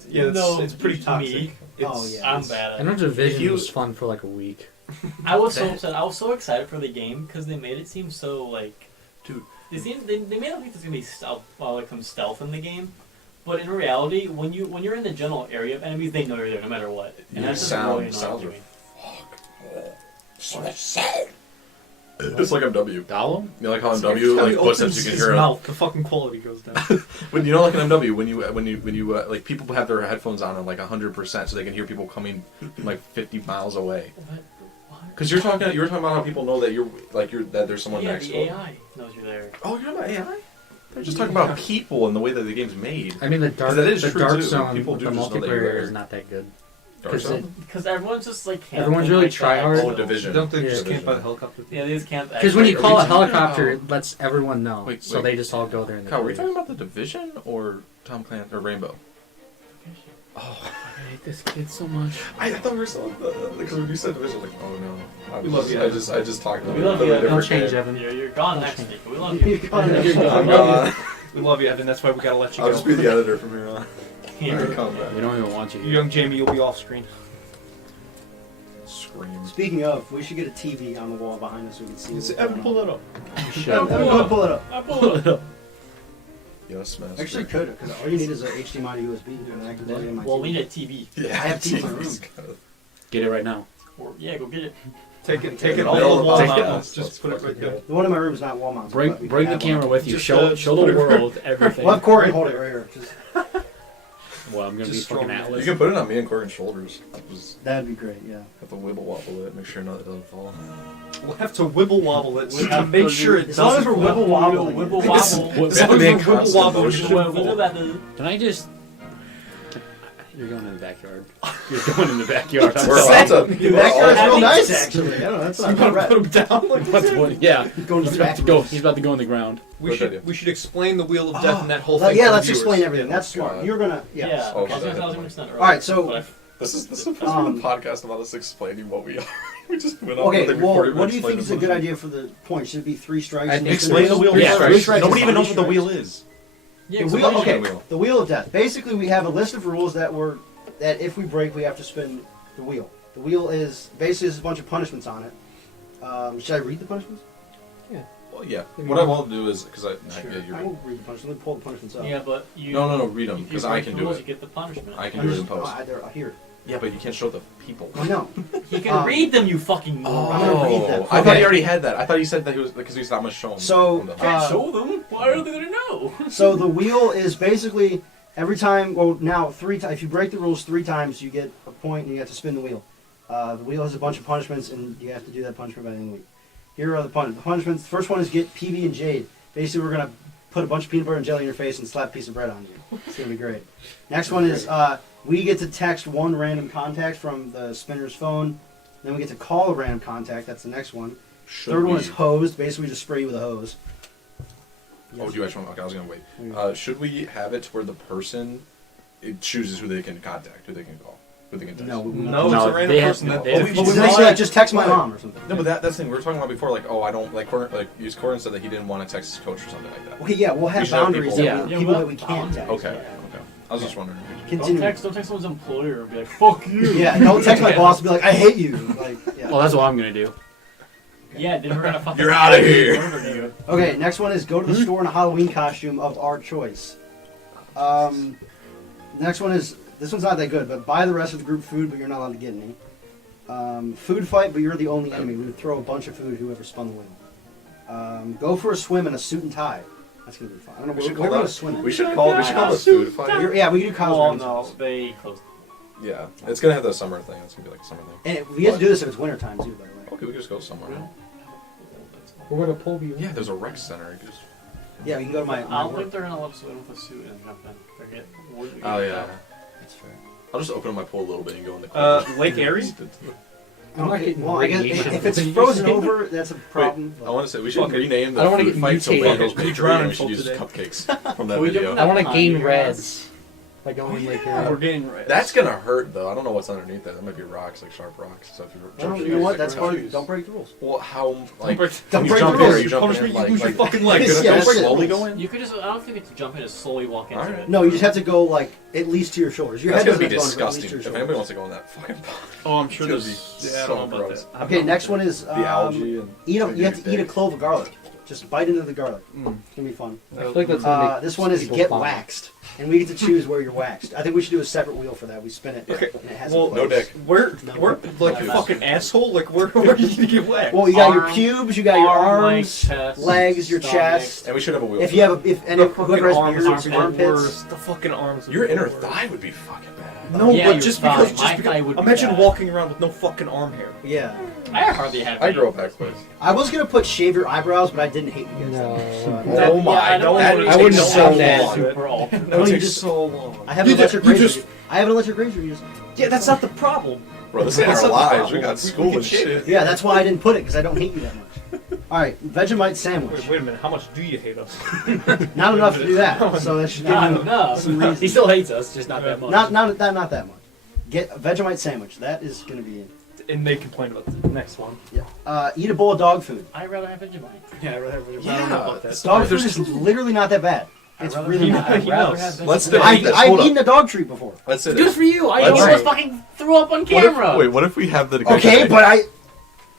it's pretty to toxic. me. Oh, yeah. I'm bad I at know it. Division If you- was fun for like a week. I was so upset. I was so excited for the game because they made it seem so like, Dude. They made it think there's gonna be stealth, like some stealth in the game. But in reality, when you're in the general area of enemies, they know you're there no matter what. And Yeah, that's just sound- really annoying sounds to are- me. It's like MW. Gollum? You know, like how MW like footsteps you can hear. Mouth, the fucking quality goes down. When you know, like in MW, when you like people have their headphones on at like 100%, so they can hear people coming from like 50 miles away. What? Because you were talking about how people know that that there's someone Yeah, next the to them. AI knows you're there. Oh, you're talking about AI? They're just talking about people and the way that the game's made. I mean the dark, that is the true, dark too. zone, People with do the just know that you're multiplayer there. is not that good. Dark 'Cause Zone? Because everyone's just like camping. Everyone's really like that, try-hard. so- Oh, Division. Don't they Yeah. just camp by the helicopter? Yeah, they just can't. Because when you Actually, call are a we talking helicopter, about- it lets everyone know. Wait, so wait. they just all go there. And Kyle, were you talking about the Division or Tom Clancy or Rainbow? Oh, I hate this kid so much. I thought we were still because when you said Division, like, oh no. We love you, I just talked about We love a you, totally Don't different change, game. Evan. You're gone next week. We love you. I'm gone. We love you, Evan. That's why we gotta let you I'll go. just be the editor from here on. Yeah. Alright, come back. We don't even want you You here. young Jamie, you'll be off screen. Scream. Speaking of, we should get a TV on the wall behind us so we can see. what's Evan, going pull on. that up. Evan, go ahead, pull it up. Pull it up. Yes, man. Actually, could because all you need is a HDMI to USB, and I can plug it in my Well, TV. we need a TV. Yeah, I have TV in my room. TV's good. Get it right now. Or yeah, go get it. Take it Take all it the all wall the mount. podcast. Just put it right there. The one in my room is not wall mounted. but we Bring can the have one. camera with you. Just, Show just the put it world everything. We'll have Corey hold it right here. Just, Well, I'm gonna Just be fucking stroll. Atlas. You can put it on me and Corey's shoulders. Just that'd be great. Yeah. have to wibble wobble it, make sure none of it doesn't fall. We'll have to wibble wobble it to make sure it As long as doesn't. we're wibble wobbling. Wibble it. wobble. As long as we're wibble wobble, motion. Can I just? You're going in the backyard. You're going in the backyard. I'm We're sorry. about to. Dude, we're that all- car's real having nice, sex. actually. I don't know. That's You not gotta bad. put him down like What's what? Yeah. Going to He's the about to back. go. He's about to go on the ground. We Good idea. should explain the wheel of death and that whole thing. Yeah, to let's the explain viewers. everything. That's smart. God. You're gonna. Yeah. Yeah. Oh, I was shit. gonna say 100% earlier. All right, so- but This is supposed to be a podcast about us explaining what we are. We just went on Okay, with it before well, we what do you explained think is a it. good idea for the points? Should it be 3 strikes? I and think then Explain the wheel Yeah, first. strikes. Nobody even knows Three what the wheel strikes. is. Yeah, The so wheel, what is okay, your wheel? the wheel of death. Basically, we have a list of rules that if we break, we have to spin the wheel. The wheel is basically there's a bunch of punishments on it. Should I read the punishments? Well, yeah. What I will do is because yeah, you're I right. will read the punishments. Let me pull the punishments up. Yeah, but you. No, read them if you because I break can the do rules, it. You get the punishment. I can I'm do it just, in post. I hear it. Yeah, but you can't show the people. I know. He can read them, you fucking moron. I'm gonna read them. I thought Okay. he already had that. I thought he said that he was because he's not much shown. So, on the- Can't show them. Why are they gonna know? So the wheel is basically every time. Well, now 3 times. If you break the rules 3 times, you get a point, and you have to spin the wheel. The wheel has a bunch of punishments, and you have to do that punishment by the end of the week. Here are the punishments. The first one is get PB and Jade. Basically, we're gonna put a bunch of peanut butter and jelly in your face and slap a piece of bread on you. It's gonna be great. Next one is we get to text 1 random contact from the spinner's phone. Then we get to call a random contact. That's the next one. Third one is hosed. Basically, we just spray you with a hose. Oh, do you actually want? Okay, I was gonna wait. Should we have it where the person it chooses who they can contact, who they can call, who they can text? No, No, it's No, a random they have- person that. they have- we But just we say, say like, just text my mom or something. No, but that's the thing we were talking about before. Like, I don't like. Corin said that he didn't want to text his coach or something like that. Okay, yeah, we'll We have should have boundaries. people- That Yeah, people we'll that we have can't text. Okay. I was just wondering. Continue. Don't text someone's employer and be like, "Fuck you." Yeah, don't text my boss and be like, I hate you. Like, yeah. Well, that's what I'm gonna do. Yeah, then we're gonna fucking. You're outta here. murder you. Okay, next one is go to the store in a Halloween costume of our choice. The next one is, this one's not that good, but buy the rest of the group food, but you're not allowed to get any. Food fight, but you're the only enemy. We would throw a bunch of food whoever spun the wheel. Go for a swim in a suit and tie. That's gonna be fun. I don't know, We should we're call going to that. swim. We should call the food fight. Yeah, we can do Kyle's Oh random no, songs. they closed. Yeah, it's gonna have the summer thing. It's gonna be like a summer thing. And we have to do this if it's wintertime too, by the way. Okay, we can just go somewhere. We're gonna pull you. Yeah, there's a rec center. You could just. Yeah, we can go to my I don't work. think they're gonna let us in with a suit and jump in. Forget. Oh yeah. That's fair. I'll just open up my pool a little bit and go in the. Lake Erie? I'm not Okay, getting well, I guess radiation. if it's frozen over, that's a problem. I want to say we should Okay. rename the I don't wanna food get fight to mutated. Vandals Okay, Bakery, drown and we in should use today. cupcakes from that Can we video. jump I want to Come on, gain you reds. By going like Yeah. We're getting red. That's gonna hurt though. I don't know what's underneath that. That might be rocks, like sharp rocks. So if you Well, jump you know what? like, That's we're part not- of, don't break the rules. Well, how like break- don't when you break jump the in, rules. are you jumping Punishment, in you like lose your like fucking leg. Yeah, just don't break the slowly rules. going? You could just. I don't think it's jump in. Just slowly walk into Alright. it. No, you just have to go like at least to your shoulders. Your That's head gonna be doesn't go at least disgusting. to your If shoulders. anybody wants to go in that fucking Oh, I'm sure It's there's. gonna be Yeah, I so don't know about gross. that. Okay, next one is the algae and you have to eat a clove of garlic. Just bite into the garlic. Mm. It's gonna be fun. I feel like that's gonna make This one is people get fun. waxed, and we get to choose where you're waxed. I think we should do a separate wheel for that. We spin it, Okay, and it has well, a no place. dick. Where, No. like No. a fucking asshole? Like where are you gonna get whacked? Well, you got your Arm, pubes, you got your arms, chest, legs, your stomach. chest. And we should have a wheel. If for you that. have, the fucking whoever has arms beards, would be armpits. the worst. The fucking arms. would Your be the inner worst. thigh would be fucking bad. No, Yeah, but your just thigh. because. My Just thigh would because. be Imagine bad. walking around with no fucking arm hair. Yeah, I hardly have. I any. grow up back place. I was gonna put shave your eyebrows, but I didn't hate you guys. No. that much. Oh my, I don't that wanna takes take so no that long. super off. That No, would you take just- so long. I have an You electric just- razor. you just- I have an electric razor. You just. Yeah, that's not the problem. Bro, this ain't That's our not the lives. problem. We got school can and shit. Yeah, that's why I didn't put it because I don't hate you that much. All right, Vegemite sandwich. Wait a minute. How much do you hate us? Not enough to do that. So that should give Not you enough. some reason. He still hates us, just not that much. Not that much. Get a Vegemite sandwich. That is gonna be it. And they complain about the next one. Yeah. Eat a bowl of dog food. I'd rather have Vegemite. Yeah, I rather have Yeah, I don't know about that. Dog food is literally not that bad. It's really not. I'd He rather knows. have Vegemite. Let's do I've this. Hold up. eaten a dog treat before. Let's say Good this. for you. I Let's almost say- fucking threw up on What camera. if, what if we have the Okay, but I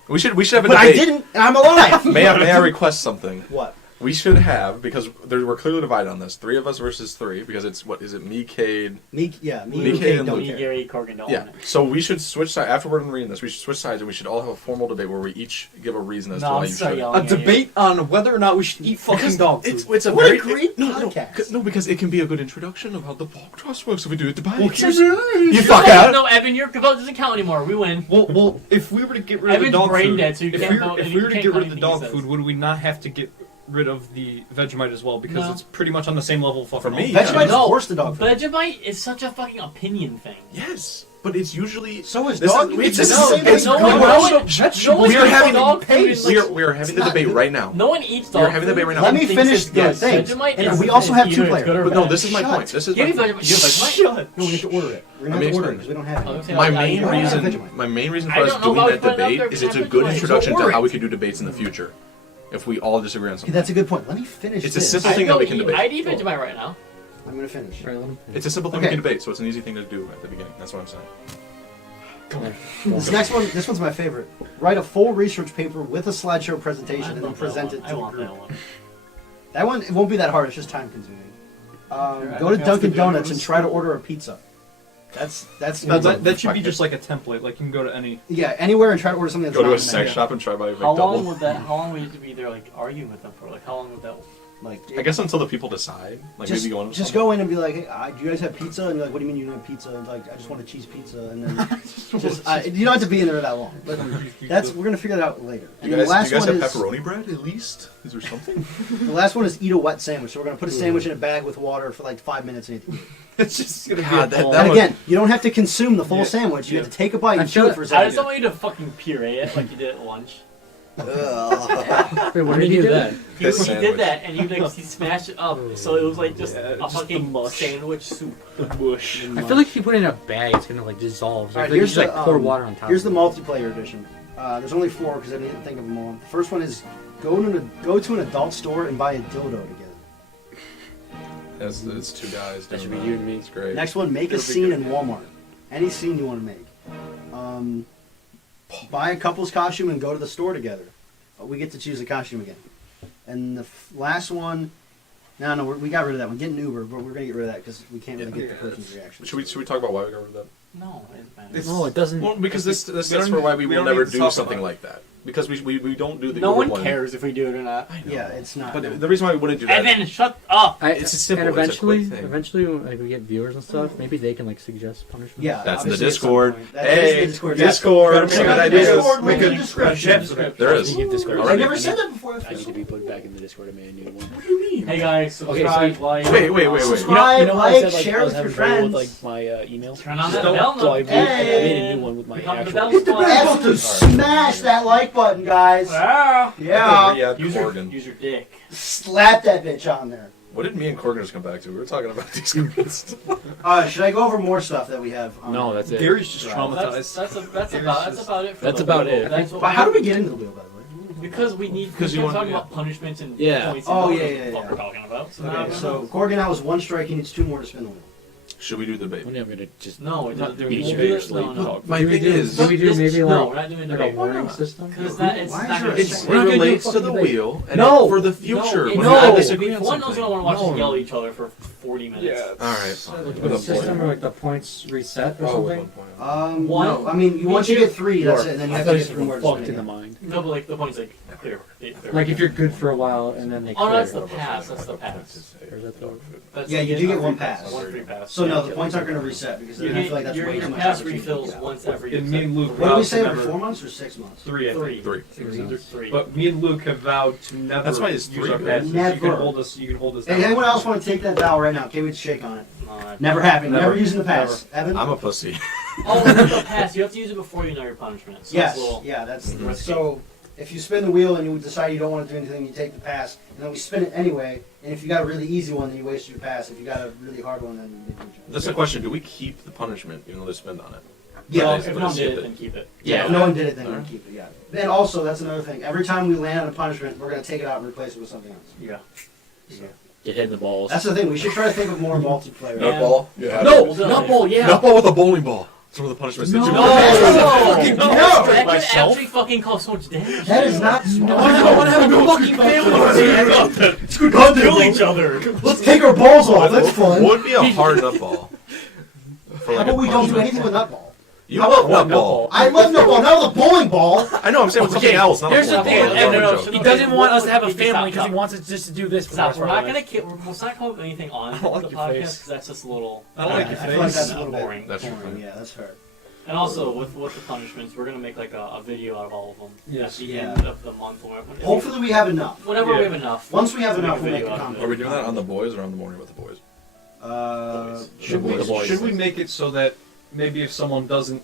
we should have a but I debate. didn't, and I'm alive. May I request something? What? We should have because we're clearly divided on this. 3 of us versus 3 because it's what is it? Me, Cade. Me, Me, and Kate, Kate and don't Me, care. Gary, Corgan don't Yeah. want it. So we should switch sides after we're done reading this. We should switch sides and we should all have a formal debate where we each give a reason as to No, why I'm you so should. yelling A at you. debate on whether or not we should eat fucking dog food. It's a What a very great no, podcast. No, because it can be a good introduction of how the podcast works if we do a debate. Well, You fuck out. No, Evan, your vote doesn't count anymore. We win. Well, if we were to get rid of the Evan's dog brain food, dead, so you if can't we vote, if and we you were to can't get count rid of the anything he dog says. food, would we not have to get rid of the Vegemite as well? Because No. it's pretty much on the same level. For me, all. Vegemite No. is worse than dog food. Vegemite is such a fucking opinion thing. Yes, but it's usually So is This dog is- food. it's It's the the same same thing. thing. No No, one, no, no no, one, no one we are eats having dog food. pace. Like, we are having the debate right now. no one eats dog We're having the food debate right now. Let me and thinks finish it's the good. thing. Vegemite And is- we also is have either 2 it's players. good or But no, bad. this is my Shut. point. This is Give me my Vegemite. Give Vegemite. No, we have to order it. We're Let gonna me have to order explain. it because we don't have I was it. saying, My I- main I- I- reason, Vegemite. my main reason I for us don't know doing why that we put it out debate there is because it's a I good Vegemite. introduction So to order how it. we could do debates in the future. if we all disagree on Okay, something. that's a good point. Let me finish It's a this. simple thing that we can debate. I'd even do mine right now. I'm gonna finish. Right, let him It's a simple thing Okay. we can debate, so it's an easy thing to do at the beginning. That's what I'm saying. This next one, this one's my favorite. Write a full research paper with a slideshow presentation and then present it to I the want group. that one. That one, it won't be that hard. It's just time consuming. Sure, Go to I think Dunkin' that's Donuts the and try to order a pizza. That's No, that should be just like a template. Like you can go to any. yeah, anywhere and try to order something that's Go to not a sex menu. shop and try by How long McDouble. would that? How long would you be there, like arguing with them for? Like how long would that? Like, I guess until the people decide. Like just, maybe go on. just go in and be like, hey, do you guys have pizza? And you're like, what do you mean you don't have pizza? And like, I just want a cheese pizza. And then you don't have to be in there that long. But we're gonna figure that out later. Do And you then guys, the last have one is pepperoni bread at least? Is there something? the last one is eat a wet sandwich. So we're gonna put a sandwich in a bag with water for like 5 minutes and eat it. It's just gonna God, be. that And would- again, you don't have to consume the full Yeah. sandwich. You Yeah. have to take a bite I and feel chew it for a I second. just don't want you to fucking puree it like you did at lunch. Wait, When what did you do that? He This did sandwich. that, and he smashed it up, so it was like just Yeah, a just the fucking mush. sandwich soup. The bush. I feel like if you put it in a bag, it's gonna like dissolve. So All I right, feel like you here's just the, like pour um, water on top. Here's the of it. multiplayer edition. There's only 4 because I didn't think of them all. The first one is go to an adult store and buy a dildo together. It's two guys. That should doing be you and me. It's great. Next one, make a It'll be scene good. in Walmart. Any scene you want to make. Buy a couple's costume and go to the store together. We get to choose a costume again. And the last one, no, we got rid of that one. Get an Uber, but we're gonna get rid of that because we can't really get the person's reaction. Should we talk about why we got rid of that? No, it doesn't matter. No, it doesn't. Well, because this we that's don't for why we we will don't never need to do talk something about like that. Because we don't do the No Uber one one. cares if we do it or not. Yeah, it's not. But the reason why we wouldn't do that. Evan, shut up! It's a simple. And It's a quick eventually, thing. like we get viewers and stuff. Maybe they can like suggest punishment. Yeah, That's in the obviously at some Discord. point. That is Hey, the Discord. Discord. Gotta Good check out the ideas. Discord, We link in could- the description. There is. You give Discord. I never said that before. I need to be put back in the Discord. I made a new one. What do you mean? Hey guys, Okay, subscribe, so- like. Wait. Subscribe, You know how I like, said, like, share I was with your having trouble friends. with like my email. Turn on that Don't- bell So I Hey. made a new one with my Become the actual. bell Hit the squad. bell to smash that like button, guys. Ah. Yeah. Use your, Corgan. use your dick. Slap that bitch on there. What did me and Corgan just come back to? We were talking about Discord. Should I go over more stuff that we have? No, that's it. Gary's just Right. traumatized. That's about it. For That's the about wheel. it. That's what But how do we get into the wheel, by the way? Because we need. Because Because you you want- talking about punishments and Yeah. points. Oh, and yeah, what yeah, the fuck yeah. we're talking about. So Okay, so Corgan now has 1 strike. He needs 2 more to spin the wheel. Should we do the debate? One day I'm gonna just no, it doesn't. beat we'll you do at your it- sleep. no, no. My Do we thing do- is, do we do maybe no, like we're not doing like a the warning system? Because that it's Why is not there a gonna. second- It We're not gonna do relates a to the fucking wheel and No. for the future. No, when no. we disagree on One doesn't something. want to watch us No. yell at each other for 40 minutes. All right. fine. Like With a a system point. or like the points reset or Oh, with something? 1 point. One- No, I mean, once you get 3, that's it, and then you I have thought to you get 3 more. were to fucked spin in the it. mind. No, but like the point's like clear. Like if you're good for a while and then they Oh, clear. that's the pass. That's the pass. Or is that the- That's Yeah, you do get 1 pass. 1 free pass. So no, the points aren't going to reset because You then I feel like get that's way your too much. pass opportunity. refills once every. And me and Luke What do we vowed say, to every never. 4 months or 6 months? 3, I think. Three. Three. But me and Luke have vowed to never. That's why it's use 3, our dude. passes. Never. You can hold us. You can hold us. Hey, down. anyone else want to take that vow right now? Can't wait to shake on it. No, Never happened. Never, Never. using the pass. Evan? I'm a pussy. Oh, the pass. You have to use it before you know your punishment. So Yes. it's a little- Yeah, that's risky. so. If you spin the wheel and you decide you don't want to do anything, you take the pass, and then we spin it anyway. And if you got a really easy one, then you waste your pass. If you got a really hard one, then you do your That's the question. Do we keep the punishment even though they spend on it? Yeah, Well, But if no one it's- did it, then keep it. Yeah, if no one did it, then Alright. we keep it. Yeah. Then also, that's another thing. Every time we land on a punishment, we're gonna take it out and replace it with something else. Yeah. Get hit in the balls. That's the thing. We should try to think of more multiplayer. Yeah. Nutball? Yeah. No, Well done. not ball. Yeah. Nutball with a bowling ball. It's one of the punishments they do. No! No! That could Myself? actually fucking cause so much damage. That is not smart. I want to have a fucking family. It's good content. Kill each other. Let's take our balls off. That's fun. What would be a hard nutball? For How like a about we don't do punishment? anything with nutball? You love nutball. I love nutball, not with a bowling ball. I know. I'm saying with something else. Not Here's a the bowling thing, ball. and That's no, a no, joke. He doesn't want us to have a Stop, family because stop. he wants us just to do this for the Stop. rest of We're our not lives. gonna let's not call anything on I don't like the your podcast face. because that's just a little. I don't like I your feel like face. that's a little bit boring. That's your boring. point. Yeah, that's fair. And also with the punishments, we're gonna make like a video out of all of them. Yes. At the Yeah. end of the month, or whatever. Hopefully we have enough. Whenever Yeah. we have enough. Once we have We'll enough, we'll video make a out of comment. Are we doing that on the boys or on the morning with the boys? Should we, The boys. should we make it so that maybe if someone doesn't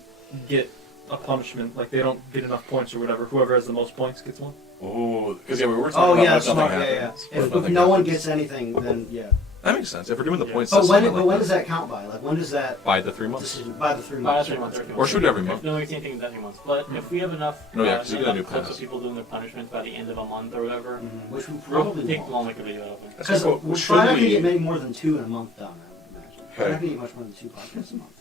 get a punishment, like they don't get enough points or whatever, whoever has the most points gets one? Oh, because yeah, we were Oh talking yeah, about smart. nothing Yeah, yeah. happens. If Nothing no one happens. gets anything, then yeah. That makes sense. If we're doing the point But system, when does that count by? Like when does that by the 3 months? decision by the 3 By months? 3 months. Or should every month? No, we can't think of that 3 months. But if we have enough, No, yeah, 'cause you gotta do clips pass. of people doing their punishments by the end of a month or whatever, Which we we'll probably take won't. long make a video out of it. Because Well, we're should probably not going to we- get many more than 2 in a month done, I would imagine. We're Okay. not going to get much more than 2 podcasts a month.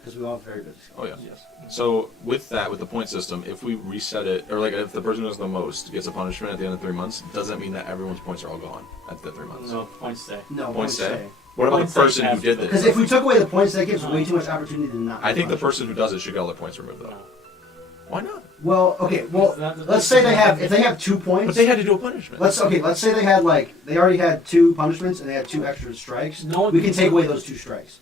Because we all have very busy Oh, yeah. schedules. So with that, with the point system, if we reset it, or like if the person who does the most gets a punishment at the end of 3 months, does that mean that everyone's points are all gone at the 3 months? No points stay. No, Points points stay? stay. What about Points the person stay who did Because this? if we took away the points, that gives way too much opportunity to not. I be think the punished. person who does it should get all their points removed, though. No. Why not? Well, okay. Well, let's say if they have 2 points. But they had to do a punishment. Let's say they had they already had 2 punishments and they had 2 extra strikes. No one We can take away those 2 strikes.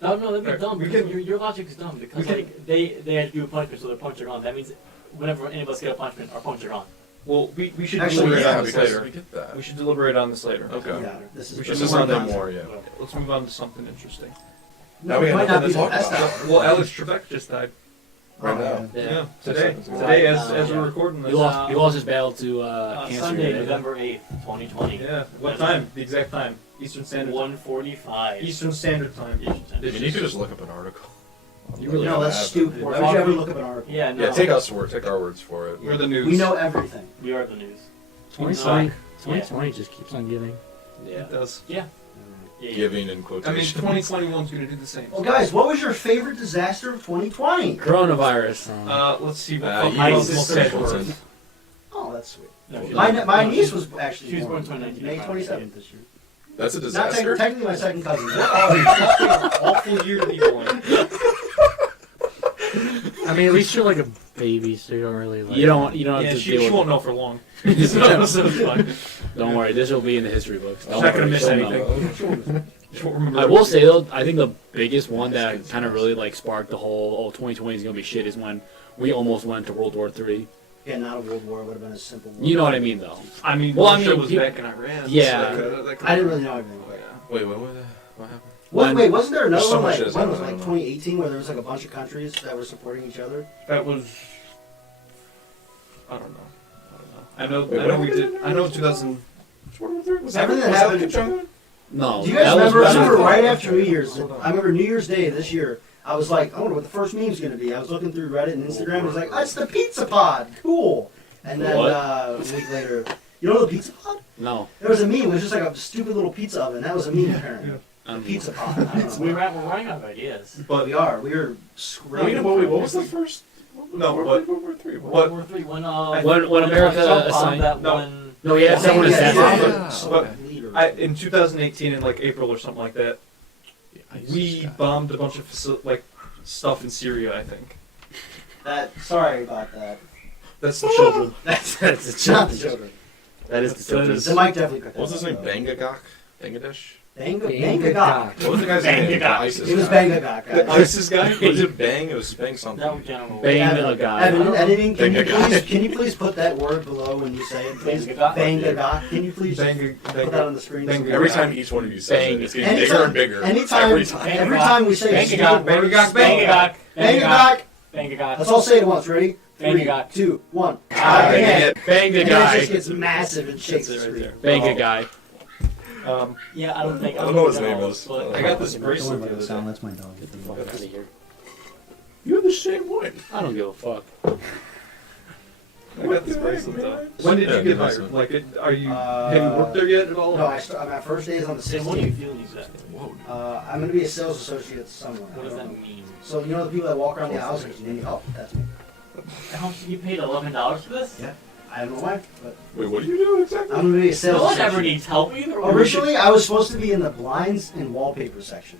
No, that'd be Right, dumb. we Because can- your logic is dumb. Because we like they had to do a punishment, so their points are gone. That means whenever any of us get a punishment, our points are gone. Well, we should Actually, deliberate yeah, on this because later. we get that. We should deliberate on this later. Okay. Yeah, this is. We This should is move on something to- more, yeah. Let's move on to something interesting. Now we it have might nothing not to be the talk best about. hour. Well, Alex Trebek just died. Right Oh, now. Yeah, today. Today. Today, as we're recording He this. lost his battle to cancer. Sunday, right? November 8th, 2020. Yeah. What time? The exact time? Eastern Standard. 1:45. Eastern Standard Time. Eastern Standard. I mean, you could just look up an article. You really No, that's stupid. Why would you ever look up an article? Yeah, no. Yeah, take our words for it. We're the news. We know everything. We are the news. 2020, Yeah. 2020 just keeps on giving. Yeah. It does. Yeah. Yeah. Giving in I mean, quotations. 2021's going to do the same. Well, guys, what was your favorite disaster of 2020? Coronavirus. Let's see what Uh, fucking Evil else is said Stapleton. words. Oh, that's sweet. No, she My was- niece was actually She was born born 2019. May 27th this year. That's a Not disaster. technically my second cousin. Awful year to be born. I mean, at least you're like a baby, so you don't really like. You don't Yeah, have to she deal won't with know for long. it. So it's fine. Don't worry, this will be in the history books. She's Don't not gonna worry, miss she'll know. anything. She won't remember I will everything. say though, I think the biggest one that kind of really like sparked the whole 2020 is gonna be shit is when we almost went to World War III. Yeah, not a world war. It would have been a simple war. You know what I mean though? I mean, Well, I Russia mean, was people- back in Iran. Yeah. So that could- I didn't really know everything. But. Wait, what happened? Wait, wasn't there another There's so one much like that's when was it, happening. like 2018 where there was like a bunch of countries that were supporting each other? That was. I don't know. I know Wait, we what? did. I know 2000. Was Everything that happened- Kim Jong-un? No. Do you guys that was remember? I better remember than- right after New Year's. Hold on. I remember New Year's Day this year. I was like, I wonder what the first meme's gonna be. I was looking through Reddit and Instagram. I was like, that's the pizza pod. Cool. And then What? a week later, you know the pizza pod? No. There was a meme. It was just like a stupid little pizza oven. That was a meme apparently. The Um, pizza pod. I don't know. We're running out of ideas. But we are. We are Wait, screwing. what was the first? No, World what? War III. What? World War III, When America Trump bombed assigned- that No. one. No, yeah, someone Yeah, assassinated. yeah. But Leader. in 2018, in like April or something like that, we bombed a bunch of stuff in Syria. I think Sorry about that. that's the children. That's That's not the children. That is the children's. The mic definitely cut What was his that name? out, Bangagok? Bangladesh? though. Bangagok. What was the guy's name? The ISIS It was guy. Bangagok. The guys. ISIS guy. Was it Bang? It was Bang something. That was general. Bang Evan, a guy. Evan, editing, Bangagok. can you please put that word below when you say it, please? Bangagok. Bangagok. Can you please Bang, put that on the screen? Bang- Every time each one of you says Bang. it, it's getting bigger and bigger. Anytime, every time we say Bangagok. Bangagok, Bangagok. Bangagok. Bangagok. Let's all say it at once. Ready? 3, Bangagok. 2, 1. Bang. Bang a And it guy. just gets massive and shakes the That's it right screen. Bang a guy. Yeah, I don't think. I don't know what his name know, is. but- I got this bracelet the other day. That's my dog. Get the fuck out of here. You have the same one. I don't give a fuck. I got this bracelet though. When did Yeah, you get nice hired? one. Like, have you worked there yet at all? No, my first day is on the Sam, what do you 16th. feel exactly? Whoa. I'm going to be a sales associate somewhere. What does that mean? So, you know the people that walk around the aisles and name, oh, that's me. How much you paid $11 for this? Yeah. I don't know why, but Wait, what do you do exactly? I'm going to be a sales No one associate. ever needs help either. Originally, I was supposed to be in the blinds and wallpaper section.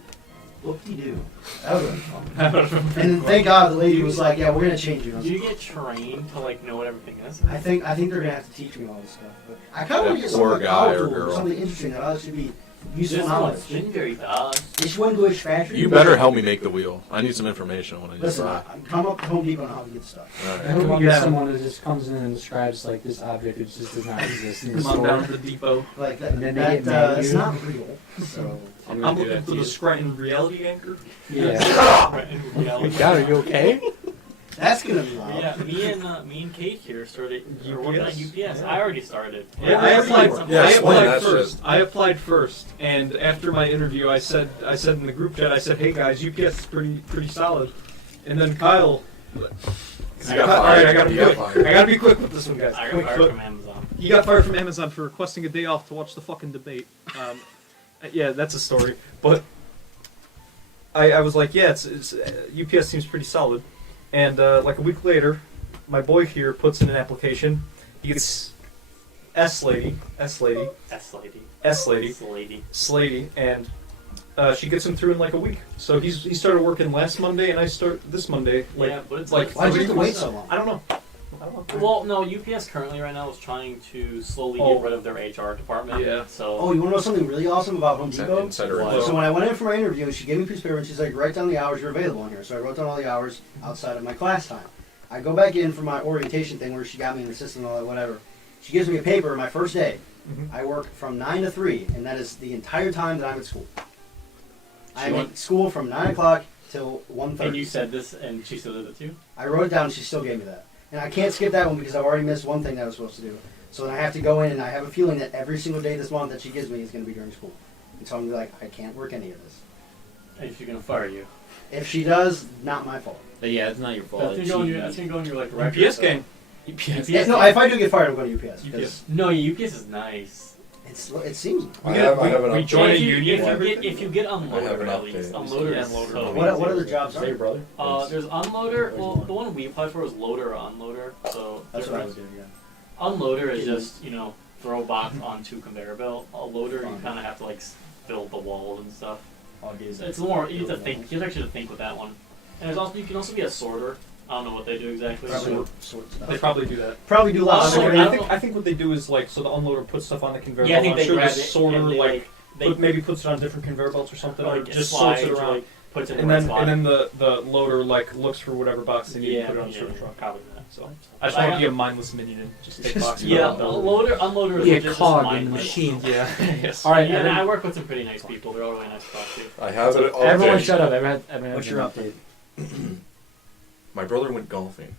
Whoop-de-doo. That would have been fun. And thank God the lady was like, yeah, we're going to change you. I was Do like, you get trained to like know what everything is? I think they're going to have to teach me all this stuff. But I kind of want to Yeah, get something poor like guy or powerful girl. something interesting that ought to be useful This knowledge. one's been very fast. This one goes faster. You better help me make the wheel. I need some information when I Listen, decide. come up to Home Depot on how to get stuff. All I right. hope you Yeah. get someone that just comes in and describes like this object that just does not exist in the Come on down store. to the depot. Like that, And then they get mad at it's you. not real. So I'm I'm gonna do looking that for to the you. Scranton reality anchor. Yeah. Right, in reality. God, are you okay? That's gonna be loud. Yeah, me and Kate here started. You're working at UPS. Yeah. I already started. Yeah, I applied. Yeah, I explain applied that first. shit. I applied first, and after my interview, I said in the group chat, I said, "Hey guys, UPS is pretty solid." And then Kyle, all right, I gotta be quick with this one, guys. I got Quick, fired quick. from Amazon. He got fired from Amazon for requesting a day off to watch the fucking debate. Yeah, that's a story. But I was like, yeah, it's UPS seems pretty solid. And like a week later, my boy here puts in an application. He gets S lady, Slady. and she gets him through in like a week. So he started working last Monday, and I start this Monday. Like, Yeah, but it's like like Why'd you have to wait so long? I don't know. well, no, UPS currently right now is trying to slowly Oh. get rid of their HR department. Yeah. So Oh, you want to know something really awesome about Home Depot? Insider What? info. So when I went in for my interview, she gave me a piece of paper and she's like, write down the hours you're available in here. So I wrote down all the hours outside of my class time. I go back in for my orientation thing where she got me in the system and all that, whatever. She gives me a paper my first day. Mhm. I work from 9 to 3, and that is the entire time that I'm at school. She I'm went- at school from 9 o'clock till 1:30. and you said this, and she still did it too. I wrote it down and she still gave me that. And I can't skip that one because I've already missed one thing that I was supposed to do. So then I have to go in, and I have a feeling that every single day this month that she gives me is going to be during school. And so I'm going to be like, I can't work any of this. And if she's gonna fire you, If she does, not my fault. But yeah, it's not your fault. that's gonna It's go in your. cheating. That's gonna go in your like record. UPS gang. UPS. Yeah, no, if I do get fired, I'm going to UPS. because UPS. No, UPS is nice. It seems. I have an we update. join a if you, union. if you get I have unloader an at least, update. unloader Yeah, is unloader. so What easy. other jobs Is are that your there? brother? There's unloader. Well, the one we applied for was loader or unloader. So That's what I different. was doing, yeah. Unloader is just throw a box onto conveyor belt. A loader you Fine. kind of have to like build the walls and stuff. I'll give So it's more you have to think. You have actually to think with that one. And there's also you can also be a sorter. I don't know what they do exactly. Probably So- sort stuff. They probably do that. Probably do a lot of Sorry, sorting. I I don't think, I think what they do is like, so the unloader puts stuff on the conveyor Yeah, I belt. think I'm they sure the grab it sorter and like they maybe puts it on different conveyor belts or something, or like just sorts slides it or, around. like, puts it in And the right then spot. the loader like looks for whatever box they need yeah, to put it on the yeah, sorter truck. probably that. So I just want to be a mindless minion and just take boxes. Yeah, out of the belt. unloader is Be a just cog in the mindless. machine. Yeah. Yes. All right, Yeah, and Evan, I work with some pretty nice people. They're all really nice to talk to. I have an everyone update. shut up. Everyone What's has your an update? My brother went golfing.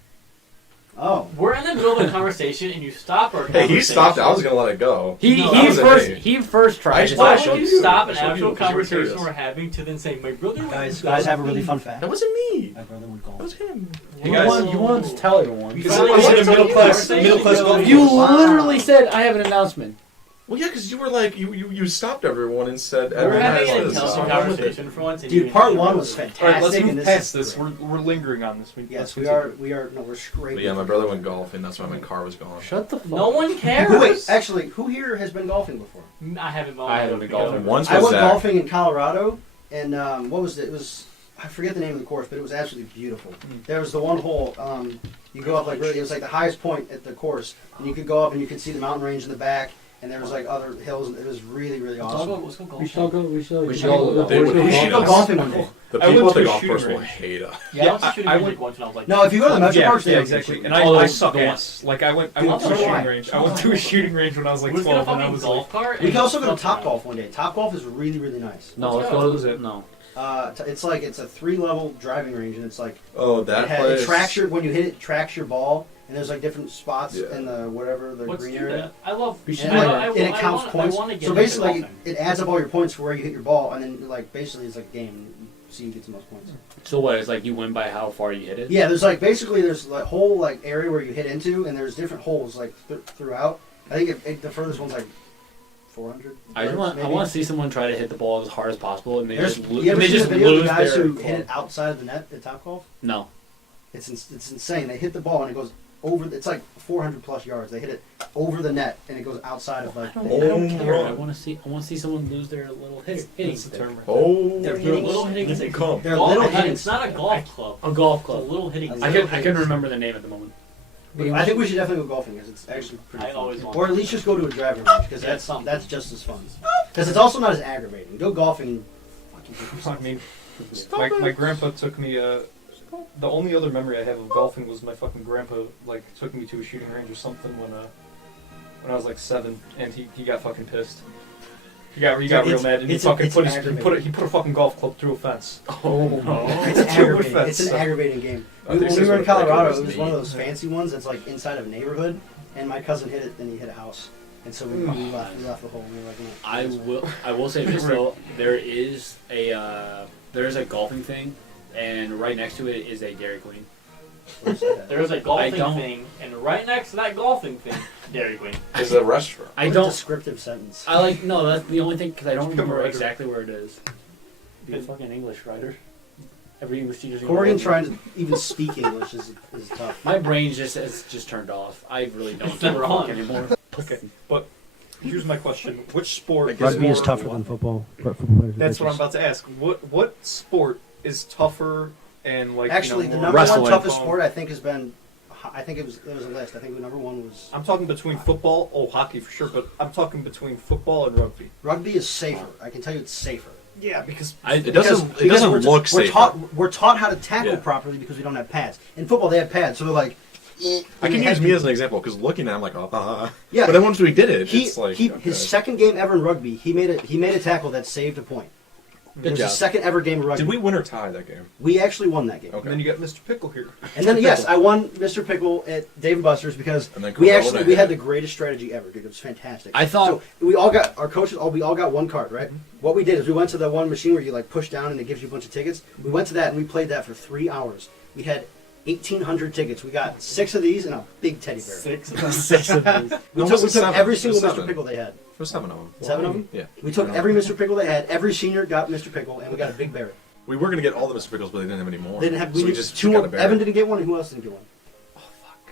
Oh. We're in the middle of a conversation and you stop our Hey, conversation. he stopped. I was gonna let it go. He No, that he wasn't first me. he first tried. I to Why showed would you you. stop an I showed actual you because you were conversation curious. we're having to then say, my brother went Guys have a really fun fact. That wasn't me. My brother went That was golf. him. Hey, You guys. want to tell everyone. You Is finally it- is went it a to middle the class conversation. golf? You Wow. literally said I have an announcement. Well, yeah, because you were like you stopped everyone and said We're everyone having has an this. intelligent I'm with it. conversation for once. and you Dude, part didn't one even was remember it. fantastic. All right, let's and move this past is this. We're lingering on this. Yes, Let's we are. No, we're But scraping. yeah, my brother went golfing. That's why my car was gone. Shut the fuck. No one cares. Wait, actually, who here has been golfing before? I haven't I haven't been golfing. Once I was went Zach. golfing in Colorado, and what was it? It was, I forget the name of the course, but it was absolutely beautiful. There was the one hole. You go up like really. It was like the highest point at the course, and you could go up and you could see the mountain range in the back, and there was like other hills. And it was really, really awesome. Let's go golf. We should go. We should. We should go- They would We hate should go us. golfing one day. The I people went at the to a golf shooting course will range. hate us. Yeah, I was shooting I range went- once and I was like, No, if you go to the Metro Park, yeah, exactly. And Oh, I the suck one- ass. Like I went Dude, to a so do shooting I. range. I went to a shooting range when I was like we're gonna 12, and I fucking was golf like, cart. We and can also go to stuff Top around. Golf one day. Top Golf is really, really nice. No, let's What go. was it? No. It's like it's a 3-level driving range, and it's like Oh, that it place. tracks your when you hit it, tracks your ball, and there's like different spots Yeah. in the whatever the Let's green do area. that. I love. We should And, do like, that. and it counts points. I wanna get So into basically, golfing. it adds up all your points for where you hit your ball, and then like basically it's like a game. And you see who gets the most points. So what? It's like you win by how far you hit it. Yeah, there's like basically there's like whole like area where you hit into, and there's different holes like throughout. I think the furthest one's like 400. I just want. I maybe. want to see someone try to hit the ball as hard as possible, and they There's, just, you ever they seen just the video of lose the guys their who hit it outside of the net at Top Golf? No. It's insane. They hit the ball and it goes over. It's like 400 plus yards. They hit it over the net and it goes outside of like. I the- don't Oh, care. bro. I want to see. I want to see someone lose their little hitting That's the stick. term. Oh, They're They're hitting- little hitting sticks. come. They're Golf- little it's hitting not a golf club. A golf It's a club. little hitting. I stick. I little can hitting remember the name at the moment. I think we should definitely go golfing because it's actually pretty I fun. always want Or at to. least just go to a driving range because Yeah, that's something. that's just as fun. Because it's also not as aggravating. Go golfing. And fucking hit I yourself. mean, my grandpa took me. The only other memory I have of golfing was my fucking grandpa like took me to a shooting range or something when I was like 7, and he got fucking pissed. He got real It's- mad and he it's fucking put aggravating. he put a fucking golf club through a fence. Oh no. It's aggravating. It's an aggravating game. I think When we this were in is Colorado, ridiculous it was to one of me. those fancy ones that's like inside of a neighborhood, and my cousin hit it, and he hit a house, and so we left the hole. And we were like, no. I will say this though, there is a golfing thing, and right next to it is a Dairy Queen. There's a golfing don't- thing, and right next to that golfing thing, Dairy Queen. It's a restaurant. I What a don't. descriptive sentence. I like no. That's the only thing because I don't Become a remember writer. exactly where it is. Be a fucking English writer. Every English teacher's gonna Corey know. trying to even speak English is tough. My brain just turned off. I really don't It's been talk wrong. anymore. Okay, but here's my question: which sport? Rugby is more- tougher than football. But football players are That's what I'm bitches. about to ask. What sport is tougher and like? Actually, the more number Wrestling. one toughest sport I think has been. I think it was a list. I think the number one was I'm talking between football, hockey for sure, but I'm talking between football and rugby. rugby is safer. I can tell you it's safer. Yeah, because It Because doesn't we're, look we're safe. taught how to tackle Yeah. properly because we don't have pads. In football, they have pads, so they're like. I can use me as an example because looking at, it, I'm like, Yeah. But then once we did it, He, it's like he okay. his second game ever in rugby, he made a tackle that saved a point. It was job. his second ever game of rugby. Did we win or tie that game? We actually won that game. Okay. and then you got Mr. Pickle here. And then yes, I won Mr. Pickle at Dave & Buster's because And then we Corona had had- the greatest strategy ever, dude. It was fantastic. I thought- so we all got our coaches. We all got one card, right? What we did is we went to the one machine where you like push down and it gives you a bunch of tickets. We went to that and we played that for 3 hours. We had 1,800 tickets. We got 6 of these and a big teddy bear. Six We took seven. every It single was Mr. seven. Pickle they had. For 7 of them. 7 of them. Yeah. We took every Mr. Pickle they had. Every senior got Mr. Pickle, and we got a big bear. We were gonna get all the Mr. Pickles, but they didn't have any more. They didn't have. So We we just just two. got a bear. Evan didn't get one, and who else didn't get one? Oh fuck!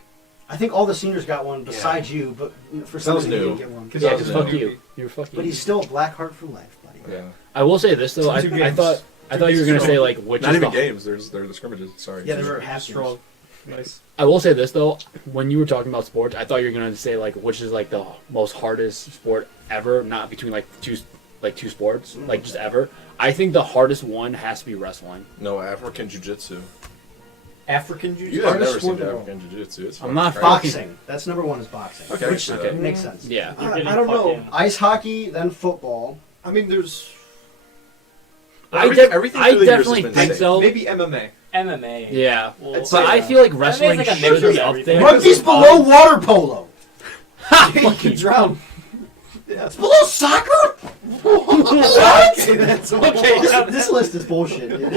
I think all the seniors got one besides you, but for some was reason he new. didn't get one. Yeah, That because was fuck new. you. You're fucking. But he's still a black heart for life, buddy. Yeah. I will say this though. I 2 games. thought you were gonna say like which Not is even the. games. They're the scrimmages. Sorry. Yeah, they were half Strong. games. Nice. I will say this though. When you were talking about sports, I thought you were gonna say like which is like the most hardest sport ever, not between like two sports, like just ever. I think the hardest one has to be wrestling. No, African Jiu-Jitsu. African You jiu-jitsu. have never sport seen in the African Jiu-Jitsu. It's I'm not fucking crazy. Boxing. That's number one is boxing. Okay, Which okay. makes sense. Yeah. You're getting I don't know. fucking- Ice hockey, then football. I mean, there's Everything I through the years has definitely been think safe. so. maybe MMA. MMA. Yeah. Well, It's But like- I feel like MMA wrestling is like a should mixture be of up everything. there. Rugby's below water polo. You can drown. Yeah. It's below soccer. What? That's Okay. This list is bullshit, dude.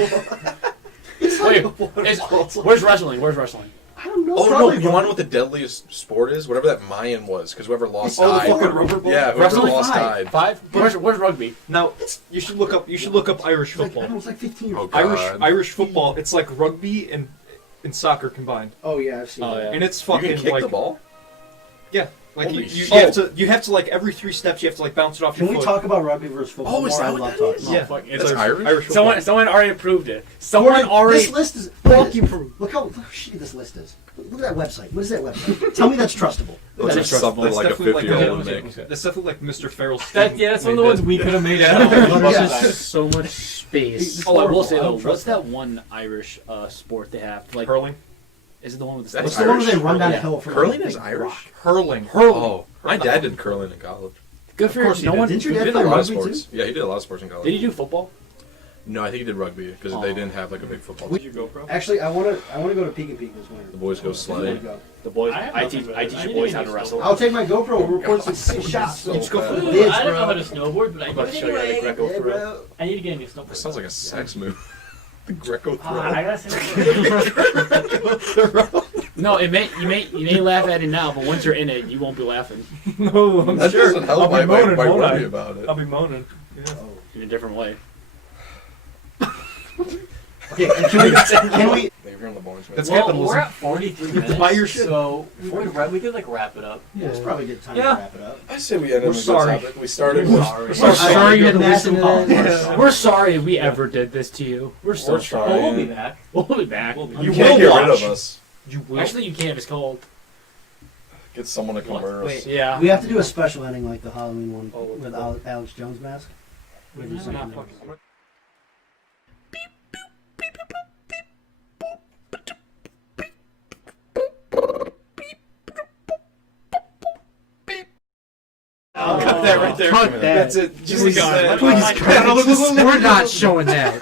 Wait, where's wrestling? Where's wrestling? I don't know. Oh no! probably You want to know what the deadliest sport is? Whatever that Mayan was, because whoever lost Oh, the died. fucking rubber ball? Yeah, whoever Wrestling? lost Five. died. 5? Where's rugby? Now you should look up Irish It's like, I football. don't know, it's like 15 Oh, years. God. Irish football. It's like rugby and soccer combined, Oh yeah, I've seen Oh, that. yeah. and it's You fucking can kick like the ball. yeah, like Holy you shit. have to like every 3 steps you have to like bounce it off Can your we foot. talk about rugby versus football? Oh, is more? that I what love that talking is? about it. Yeah, Fuck, it's That's Irish? football. Someone already approved it. Someone already. This list is. Fuck you. Look how shitty this list is. Look at that website. What is that website? Tell me that's trustable. Looks like That's something That's like a definitely like 50-year-old would a- make. That's definitely like Mr. Farrell's. That's one of the ones we could have made out. There's Yeah. just so much space. It's Oh, I will say horrible. I though, don't what's trust that one Irish sport they have? Like, Hurling. is it the one with the That's What's the one where they Irish? run down a Yeah. hill from Curling a is big Irish? rock? Hurling. Oh, my dad did curling in college. Good for Of course no he did. one. Didn't your He dad did play a lot of rugby sports. Yeah, he did a lot of sports in college. Did he do football? No, I think he did rugby because Oh. they didn't have like a big football Where'd team. you go, bro? Actually, I want to go to Peek and Peek this winter. The boys go I sledding. wanna go. The boys. I have I nothing teach. but- I I teach need your to boys get how to used wrestle. I'll take my GoPro and record some sick shots. So Let's go bad. for Ooh, Bids, I don't know bro. how to snowboard, but I I'm do about it to show you how to anyway. Greco Yeah, throw. bro. I need to get a new snowboard. That sounds like a sex move. The Greco throw. I gotta say that. No, you may laugh at it now, but once you're in it, you won't be laughing No, I'm That sure. doesn't help I'll my be moaning, won't worry I? about it. I'll be moaning. Yeah. in a different way. Okay, and can we? If you're on the boys, That's Well, capitalism. we're at 43 minutes. Buy your shit. So we could like wrap it up. Yeah, it's probably a good time Yeah. to wrap it up. I say we ended We're with a good sorry. topic. We started We're with. sorry. We're sorry. sorry you had to Massive listen to apologies. this. We're sorry we ever did this to you. We're so We're sorry. trying. Well, we'll be back. We'll be back. We'll be You back. can't will get rid watch. of us. You will. Actually, you can't if it's cold. Get someone to convert us. Wait. Yeah. We have to do a special ending like the Halloween one Oh, with Alex Jones mask. We do We're something not else. fucking- I'll cut that that right there. Cut that. That's it. Just God. that. Please cut. We're not showing that.